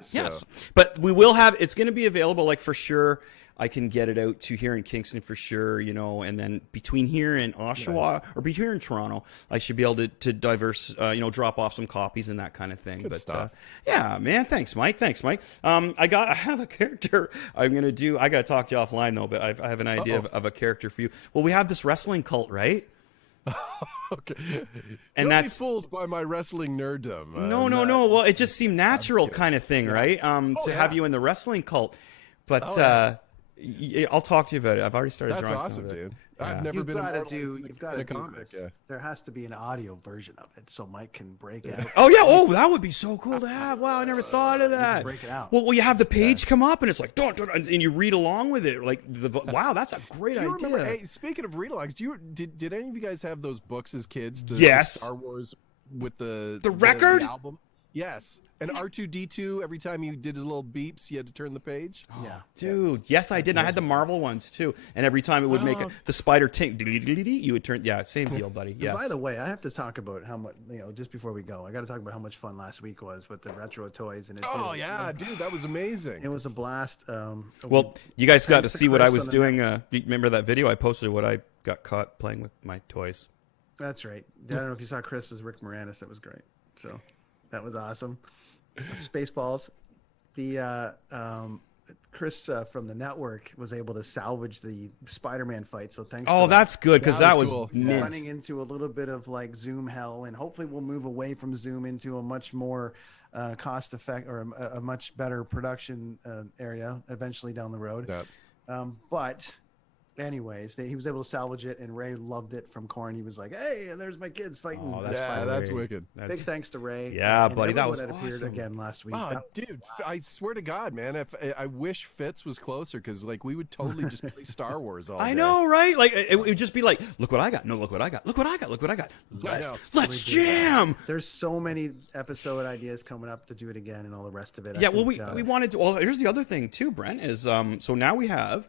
So. Yes, but we will have. It's going to be available, like for sure. I can get it out to here in Kingston for sure, you know, and then between here and Oshawa or between here and Toronto, I should be able to drop off some copies and that kind of thing. Good stuff. Yeah, man. Thanks, Mike. I have a character I'm going to do. I got to talk to you offline though, but I have an idea of a character for you. Well, we have this wrestling cult, right? Okay. And Don't be fooled by my wrestling nerddom. No. Well, it just seemed natural kind of thing, right? To have you in the wrestling cult. But I'll talk to you about it. I've already started drawing. That's awesome, dude. I've never been you've got to do this. There has to be an audio version of it so Mike can break it out. Oh yeah, that would be so cool to have. Wow, I never thought of that. Break it out. Well, you have the page come up and it's like dun, dun, and you read along with it. Like wow, that's a great idea. Remember, hey, speaking of read-alongs, did any of you guys have those books as kids? The Star Wars with the record the album. Yes. And R2-D2, every time you did his little beeps, you had to turn the page. Yeah. Dude, yes, I did. And I had the Marvel ones, too. And every time it would make the spider tink, you would turn, same deal, buddy. Yes. By the way, I have to talk about how much, just before we go, I got to talk about how much fun last week was with the retro toys. And dude, that was amazing. It was a blast. Well, you guys got to see what I was doing. Remember that video I posted what I got caught playing with my toys? That's right. I don't know if you saw Chris was Rick Moranis. That was great. So that was awesome. Spaceballs. The Chris from the network was able to salvage the Spider-Man fight. So thanks. Oh, that's good because that was cool. mint. Running into a little bit of like Zoom hell, and hopefully we'll move away from Zoom into a much more cost effect or a much better production area eventually down the road. Yep. But anyways, he was able to salvage it, and Ray loved it from Corn. He was like, "Hey, there's my kids fighting." Oh, that's wicked. Big thanks to Ray. Yeah, and buddy, that was everyone appeared awesome. again last week. Oh, dude, I swear to God, man, if I wish Fitz was closer, because like we would totally just play Star Wars all day. I know, right? Like it would just be like, look what I got. No, look what I got. Look what I got. Look what I got. Let's jam. There's so many episode ideas coming up to do it again and all the rest of it. Yeah, well, we wanted to. Well, here's the other thing too, Brent. Is so now we got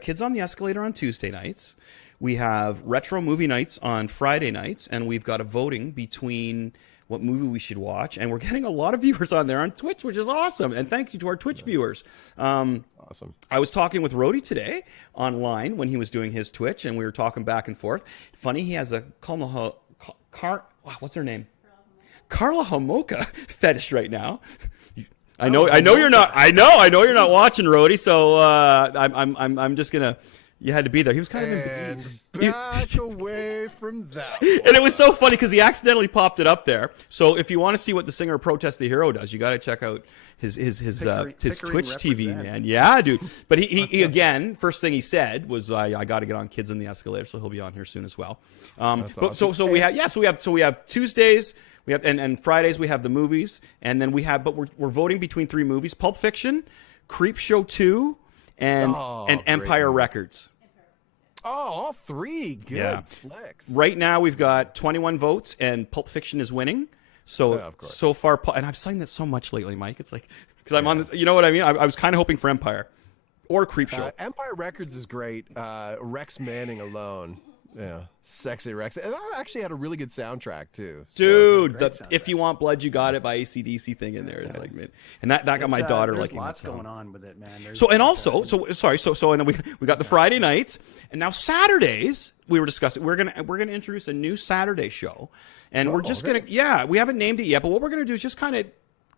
Kids on the Escalator on Tuesday nights. We have retro movie nights on Friday nights, and we've got a voting between what movie we should watch, and we're getting a lot of viewers on there on Twitch, which is awesome. And thank you to our Twitch viewers. Awesome. I was talking with Rhodey today online when he was doing his Twitch, and we were talking back and forth. Funny, he has a what's her name? Carla Homolka fetish right now. I know you're not watching, Rhodey. So I'm just gonna. You had to be there. He was kind of back away from that. And it was so funny because he accidentally popped it up there. So if you want to see what the singer of Protest the Hero does, you got to check out his Twitch TV, man. Yeah, dude. But he again, first thing he said was, I got to get on Kids in the Escalator, so he'll be on here soon as well. That's awesome. So we have Tuesdays. We have and Fridays we have the movies, and then we're voting between 3 movies: Pulp Fiction, Creepshow 2, and Empire Records. Oh, all 3 good flicks. Right now we've got 21 votes, and Pulp Fiction is winning. So so far, and I've signed that so much lately, Mike. It's like because I'm on this. You know what I mean? I was kind of hoping for Empire or Creepshow. Empire Records is great. Rex Manning alone. Yeah, sexy Rex. And that actually had a really good soundtrack too. Dude, If You Want Blood, You Got It by AC/DC thing in there is like, man. And that got my daughter there's liking lots that song. going on with it, man. And then we got the Friday nights, and now Saturdays we were discussing. We're gonna introduce a new Saturday show, and we're just gonna we haven't named it yet, but what we're gonna do is just kind of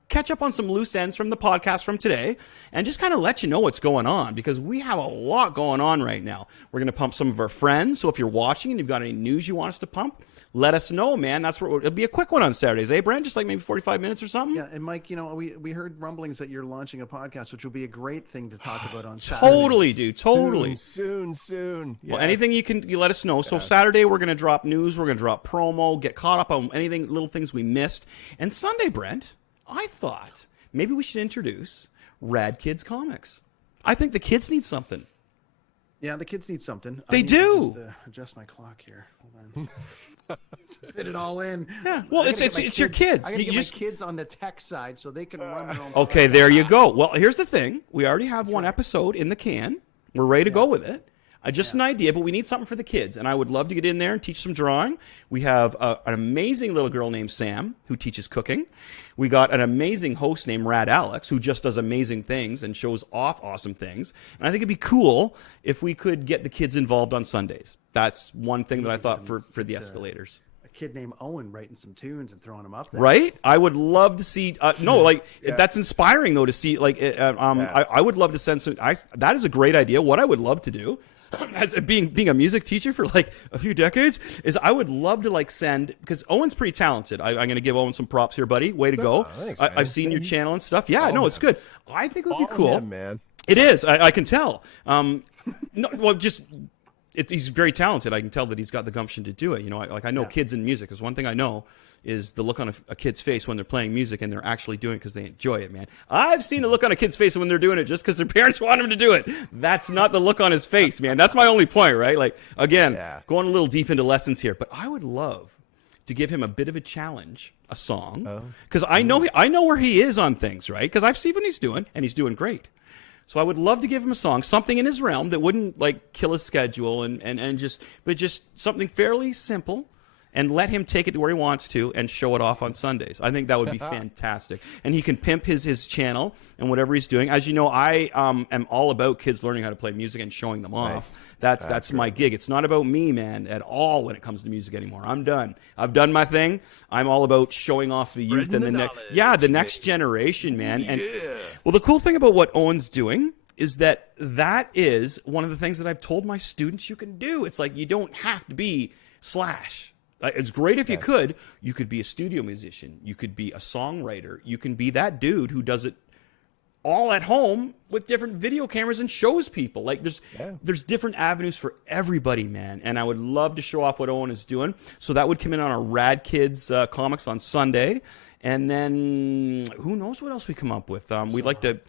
catch up on some loose ends from the podcast from today and just kind of let you know what's going on, because we have a lot going on right now. We're going to pump some of our friends. So if you're watching and you've got any news you want us to pump, let us know, man. That's where it'll be a quick one on Saturdays, Brent? Just like maybe 45 minutes or something? Yeah, and Mike, we heard rumblings that you're launching a podcast, which will be a great thing to talk about on Saturday. Totally, dude. Totally. Soon. Yes. Well, anything you let us know. So Saturday we're going to drop news. We're going to drop promo, get caught up on anything, little things we missed. And Sunday, Brent, I thought maybe we should introduce Rad Kids Comics. I think the kids need something. Yeah, the kids need something. They do. Just, adjust my clock here. Hold on. Fit it all in. Yeah. Well, it's your kids. I gotta get my kids on the tech side so they can run their own. Okay, there you go. Well, here's the thing. We already have one episode in the can. We're ready to go with it. Just an idea, but we need something for the kids, and I would love to get in there and teach some drawing. We have an amazing little girl named Sam who teaches cooking. We got an amazing host named Rad Alex who just does amazing things and shows off awesome things. And I think it'd be cool if we could get the kids involved on Sundays. That's one thing that I thought for the Escalators. A kid named Owen writing some tunes and throwing them up there. Right? I would love to see. That's inspiring though to see. I would love to send some. That is a great idea. What I would love to do, as being a music teacher for like a few decades, is I would love to send, because Owen's pretty talented. I'm going to give Owen some props here, buddy. Way to go. Thanks, I've seen your channel and stuff. Yeah, it's good. I think it would be cool. Man. It is. I can tell. He's very talented. I can tell that he's got the gumption to do it. I know kids in music. Because one thing I know is the look on a kid's face when they're playing music and they're actually doing it because they enjoy it, man. I've seen the look on a kid's face when they're doing it just because their parents want them to do it. That's not the look on his face, man. That's my only point, right? Going a little deep into lessons here. But I would love to give him a bit of a challenge, a song, because I know where he is on things, right? Because I've seen what he's doing, and he's doing great. So I would love to give him a song, something in his realm that wouldn't kill his schedule and just something fairly simple, and let him take it to where he wants to and show it off on Sundays. I think that would be fantastic. And he can pimp his channel and whatever he's doing. As you know, I am all about kids learning how to play music and showing them off. Nice. That's my gig. It's not about me, man, at all when it comes to music anymore. I'm done. I've done my thing. I'm all about showing off the youth and the next generation, man. And well, the cool thing about what Owen's doing is that is one of the things that I've told my students you can do. It's like you don't have to be Slash. It's great if you could. You could be a studio musician. You could be a songwriter. You can be that dude who does it all at home with different video cameras and shows people. Like there's different avenues for everybody, man. And I would love to show off what Owen is doing. So that would come in on our Rad Kids comics on Sunday. And then who knows what else we come up with. We'd like to.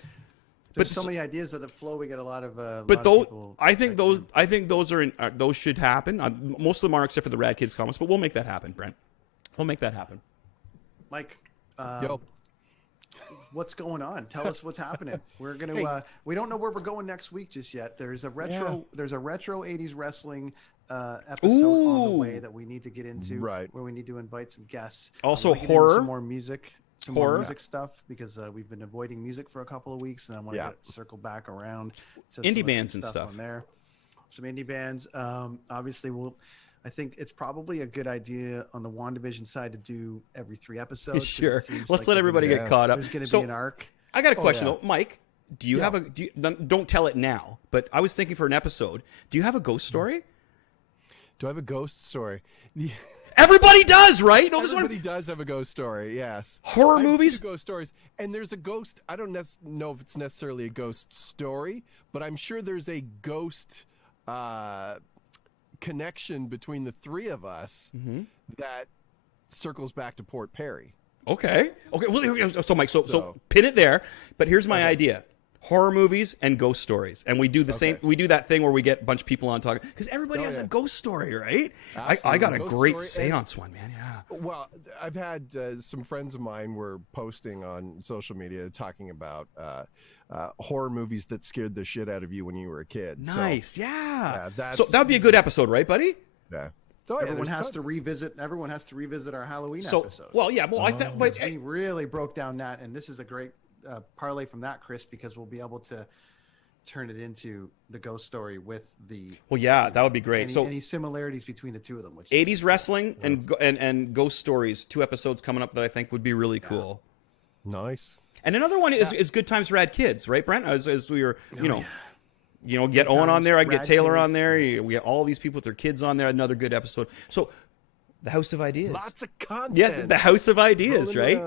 There's so many ideas that the flow. We get a lot of. But those, I think those are those should happen. Most of them are, except for the Rad Kids comics. But we'll make that happen, Brent. We'll make that happen. Mike, Yo. what's going on? Tell us what's happening. We're gonna. We don't know where we're going next week just yet. There's a retro. Yeah. There's a retro '80s wrestling episode on the way that we need to get into. Right. Where we need to invite some guests. Also horror. Some more music. Some more music stuff, because we've been avoiding music for a couple of weeks, and I want to circle back around to indie bands and stuff on there. Some indie bands. Obviously, I think it's probably a good idea on the WandaVision side to do every 3 episodes. Sure. Let's let everybody get caught up. There's going to be an arc. I got a question though, Mike. Do you have a? Don't tell it now. But I was thinking for an episode. Do you have a ghost story? Do I have a ghost story? Everybody does, right? No, everybody does have a ghost story. Yes. Horror movies, ghost stories, and there's a ghost. I don't know if it's necessarily a ghost story, but I'm sure there's a ghost connection between the 3 of us that circles back to Port Perry. Okay. Well, so Mike, so pin it there. But here's my idea. Horror movies and ghost stories, and we do the same. We do that thing where we get a bunch of people on talking, because everybody has a ghost story, right? I got a great seance one, man. Yeah. Well, I've had some friends of mine were posting on social media talking about horror movies that scared the shit out of you when you were a kid. Nice, so, yeah. So that would be a good episode, right, buddy? Yeah. So everyone has to revisit our Halloween episode. Well, yeah. Well, I thought, but we really broke down that, and this is a great parlay from that, Chris, because we'll be able to turn it into the ghost story with the. Well, yeah, that would be great. Any similarities between the 2 of them? Which 80s wrestling and ghost stories, 2 episodes coming up that I think would be really cool. Nice. And another one is Good Times Rad Kids, right, Brent? As we were, get Owen on there, I get Taylor on there. We get all these people with their kids on there. Another good episode. So, the House of Ideas. Lots of content. Yes, the House of Ideas, right?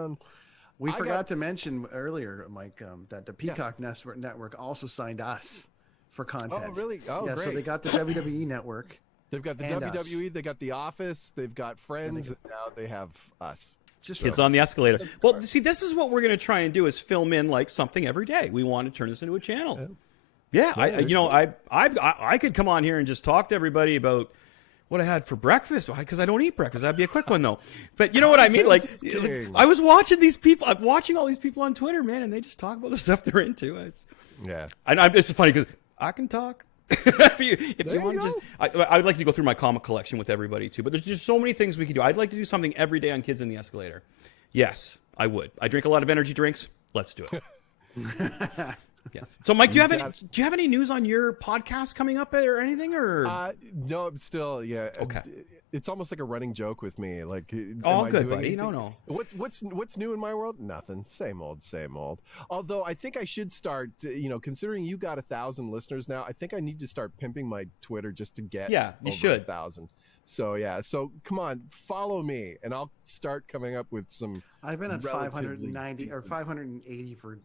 We forgot to mention earlier, Mike, that the Peacock Network also signed us for content. Oh, really? Oh, yeah, great. So they got the WWE Network. They've got the WWE, they got The Office, they've got Friends, and now they have us. It's on the Escalator. Well, see, this is what we're going to try and do, is film in like something every day. We want to turn this into a channel. Yeah, I could come on here and just talk to everybody about what I had for breakfast, because I don't eat breakfast. That'd be a quick one though. But you know what I mean? Like, I was watching these people. I'm watching all these people on Twitter, man, and they just talk about the stuff they're into. It's funny because I can talk. if you want to just, I would like to go through my comic collection with everybody too. But there's just so many things we can do. I'd like to do something every day on Kids in the Escalator. Yes, I would. I drink a lot of energy drinks. Let's do it. Yes. So, Mike, do you have any news on your podcast coming up or anything? Or no, I'm still Okay. It's almost like a running joke with me. Like, all good, buddy. Anything? No. What's new in my world? Nothing. Same old, same old. Although I think I should start. Considering you got 1,000 listeners now, I think I need to start pimping my Twitter just to get you should 1,000. So so come on, follow me, and I'll start coming up with some. I've been at 590 or 580 for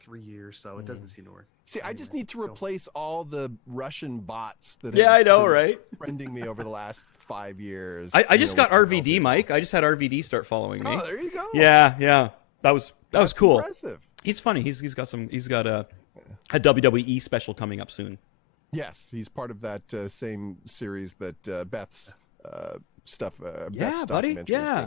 3 years, so it doesn't seem to work. See, I just need to replace all the Russian bots that I know, right? Friending me over the last 5 years. I just got RVD, Mike. I just had RVD start following me. Oh, there you go. Yeah. That was cool. Impressive. He's funny. He's got a WWE special coming up soon. Yes, he's part of that same series that Beth's stuff. Yeah, buddy. Yeah.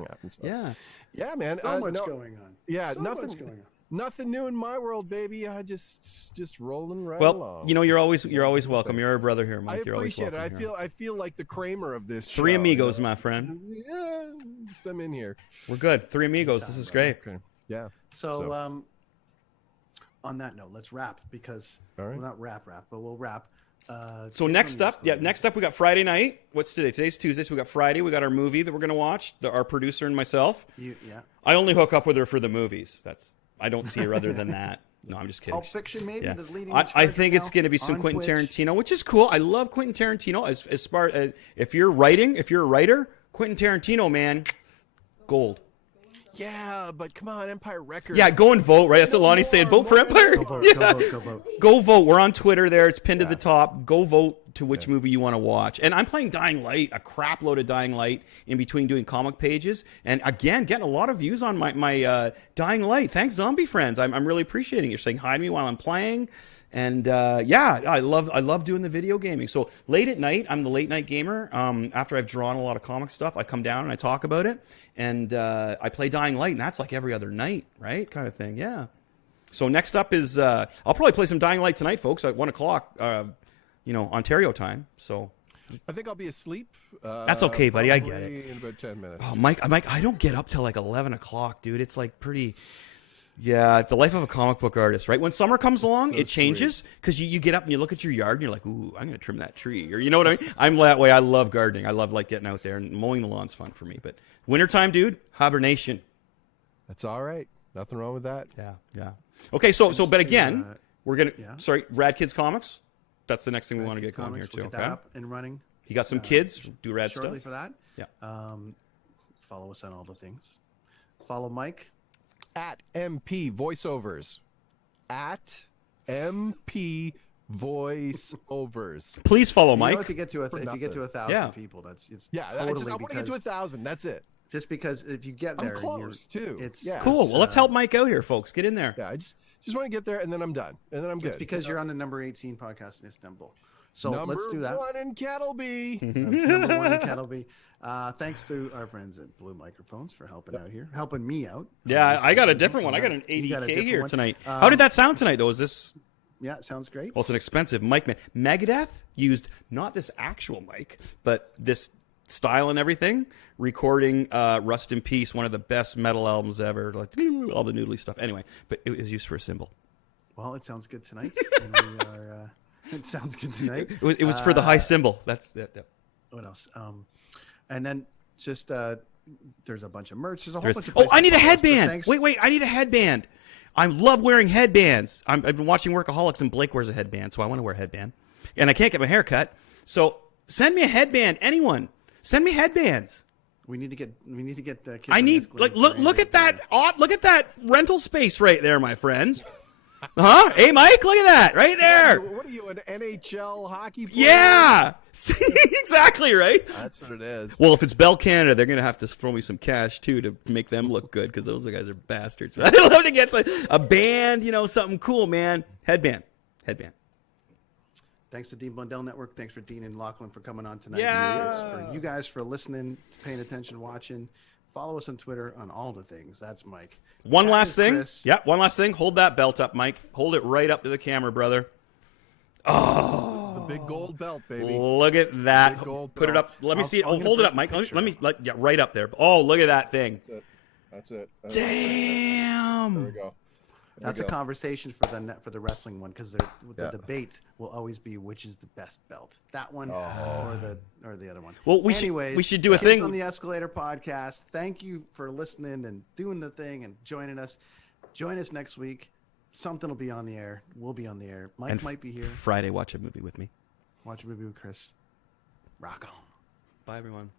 Yeah, man. So much going on. Yeah, so nothing. Much going on. Nothing new in my world, baby. I just rolling along. Well, you're always welcome. You're our brother here, Mike. You're always welcome. I appreciate it. I feel like the Kramer of this show. Three amigos, my friend. Yeah, just I'm in here. We're good. 3 amigos. This is great. Okay. Yeah. So on that note, let's wrap, because right. Well, not wrap, but we'll wrap. So next up we got Friday night. What's today? Today's Tuesday, so we got Friday. We got our movie that we're going to watch, our producer and myself. I only hook up with her for the movies. I don't see her other than that. No, I'm just kidding. Pulp Fiction, maybe. Yeah. Leading I think it's going to be some Quentin Tarantino, which is cool. I love Quentin Tarantino. As far as if you're a writer, Quentin Tarantino, man, gold. Yeah, but come on, Empire Records. Yeah, go and vote, right? That's what Lonnie's saying. Vote for Empire. Go vote, Yeah. go vote, go vote. Go vote. We're on Twitter there. It's pinned to the top. Go vote to which movie you want to watch. And I'm playing Dying Light, a crap load of Dying Light in between doing comic pages. And again, getting a lot of views on my Dying Light. Thanks, zombie friends. I'm really appreciating it. You're saying hi to me while I'm playing. And yeah, I love doing the video gaming. So late at night, I'm the late night gamer. After I've drawn a lot of comic stuff, I come down and I talk about it. And I play Dying Light, and that's like every other night, right? Kind of thing, yeah. So next up is, I'll probably play some Dying Light tonight, folks, at 1 o'clock, Ontario time. So I think I'll be asleep. That's okay, buddy. I get it. In about 10 minutes. Oh, Mike, I don't get up till like 11 o'clock, dude. It's like pretty... Yeah, the life of a comic book artist, right? When summer comes along, it changes because you get up and you look at your yard and you're like, ooh, I'm going to trim that tree. Or you know what I mean? I'm that way. I love gardening. I love like getting out there, and mowing the lawn's fun for me. But wintertime, dude, hibernation. That's all right. Nothing wrong with that. Yeah. Okay, but again, we're going to, yeah. sorry, Rad Kids Comics. That's the next thing we want to get going here, We'll too. get that up and running. You got some kids, do rad shortly stuff. for that. Yeah. Follow us on all the things. Follow Mike. At MP Voiceovers. At MP Voiceovers. Please follow You know, Mike. if you get to 1,000 people, it's I totally want to get to 1,000. That's it. just because if you get there, I'm close too. It's Cool. it's, Well, let's help Mike out here, folks. Get in there. Yeah, I just want to get there, and then I'm done, and then I'm good. It's because you're on the number 18 podcast in Istanbul. So number let's do that. one in Kettleby. Number one in Kettleby. Thanks to our friends at Blue Microphones for helping out here, helping me out. Yeah, I got a different one. I got an You got a 80K different here one. tonight. How did that sound tonight, though? Is this... Yeah, it sounds great. Well, it's an expensive mic, man. Megadeth used not this actual mic, but this style and everything, recording Rust in Peace, one of the best metal albums ever, like all the noodly stuff. Anyway, but it was used for a cymbal. Well, it sounds good tonight. And we are, it sounds good tonight. It was for the high cymbal. That's that. What else? And then just there's a bunch of merch. There's a whole There's- bunch of oh, places I need to a follow us, but headband. thanks- Wait, I need a headband. I love wearing headbands. I've been watching Workaholics, and Blake wears a headband, so I want to wear a headband. And I can't get my hair cut, so send me a headband. Anyone, send me headbands. We need to get the kids. I on the need Escalator look at branded. that. Look at that rental space right there, my friends. Huh? Hey, Mike, look at that right there. What are you, an NHL hockey player? Yeah, exactly right. That's what it is. Well, if it's Bell Canada, they're gonna have to throw me some cash too to make them look good because those guys are bastards. But I'd love to get a band, something cool, man. Headband. Thanks to Dean Blundell Network. Thanks for Dean and Lachlan for coming on tonight. Yeah. For you guys for listening, paying attention, watching. Follow us on Twitter on all the things. That's Mike. One That last is thing. Chris. Yeah, one last thing. Hold that belt up, Mike. Hold it right up to the camera, brother. The big gold belt, baby. Look at that. Big gold Put it belt. up. Let me see it. I'm Oh, gonna hold it put up, a Mike. picture Yeah, right up there. Oh, look at that thing. That's it. Damn. There we go. That's a conversation for the wrestling one because the Yeah. debate will always be which is the best belt, that one or the other one. Well, we should do a Kids thing on the Escalator Podcast. Thank you for listening and doing the thing and joining us. Join us next week. Something will be on the air. We'll be on the air. Mike and might be here. Friday. Watch a movie with me. Watch a movie with Chris. Rock on. Bye, everyone.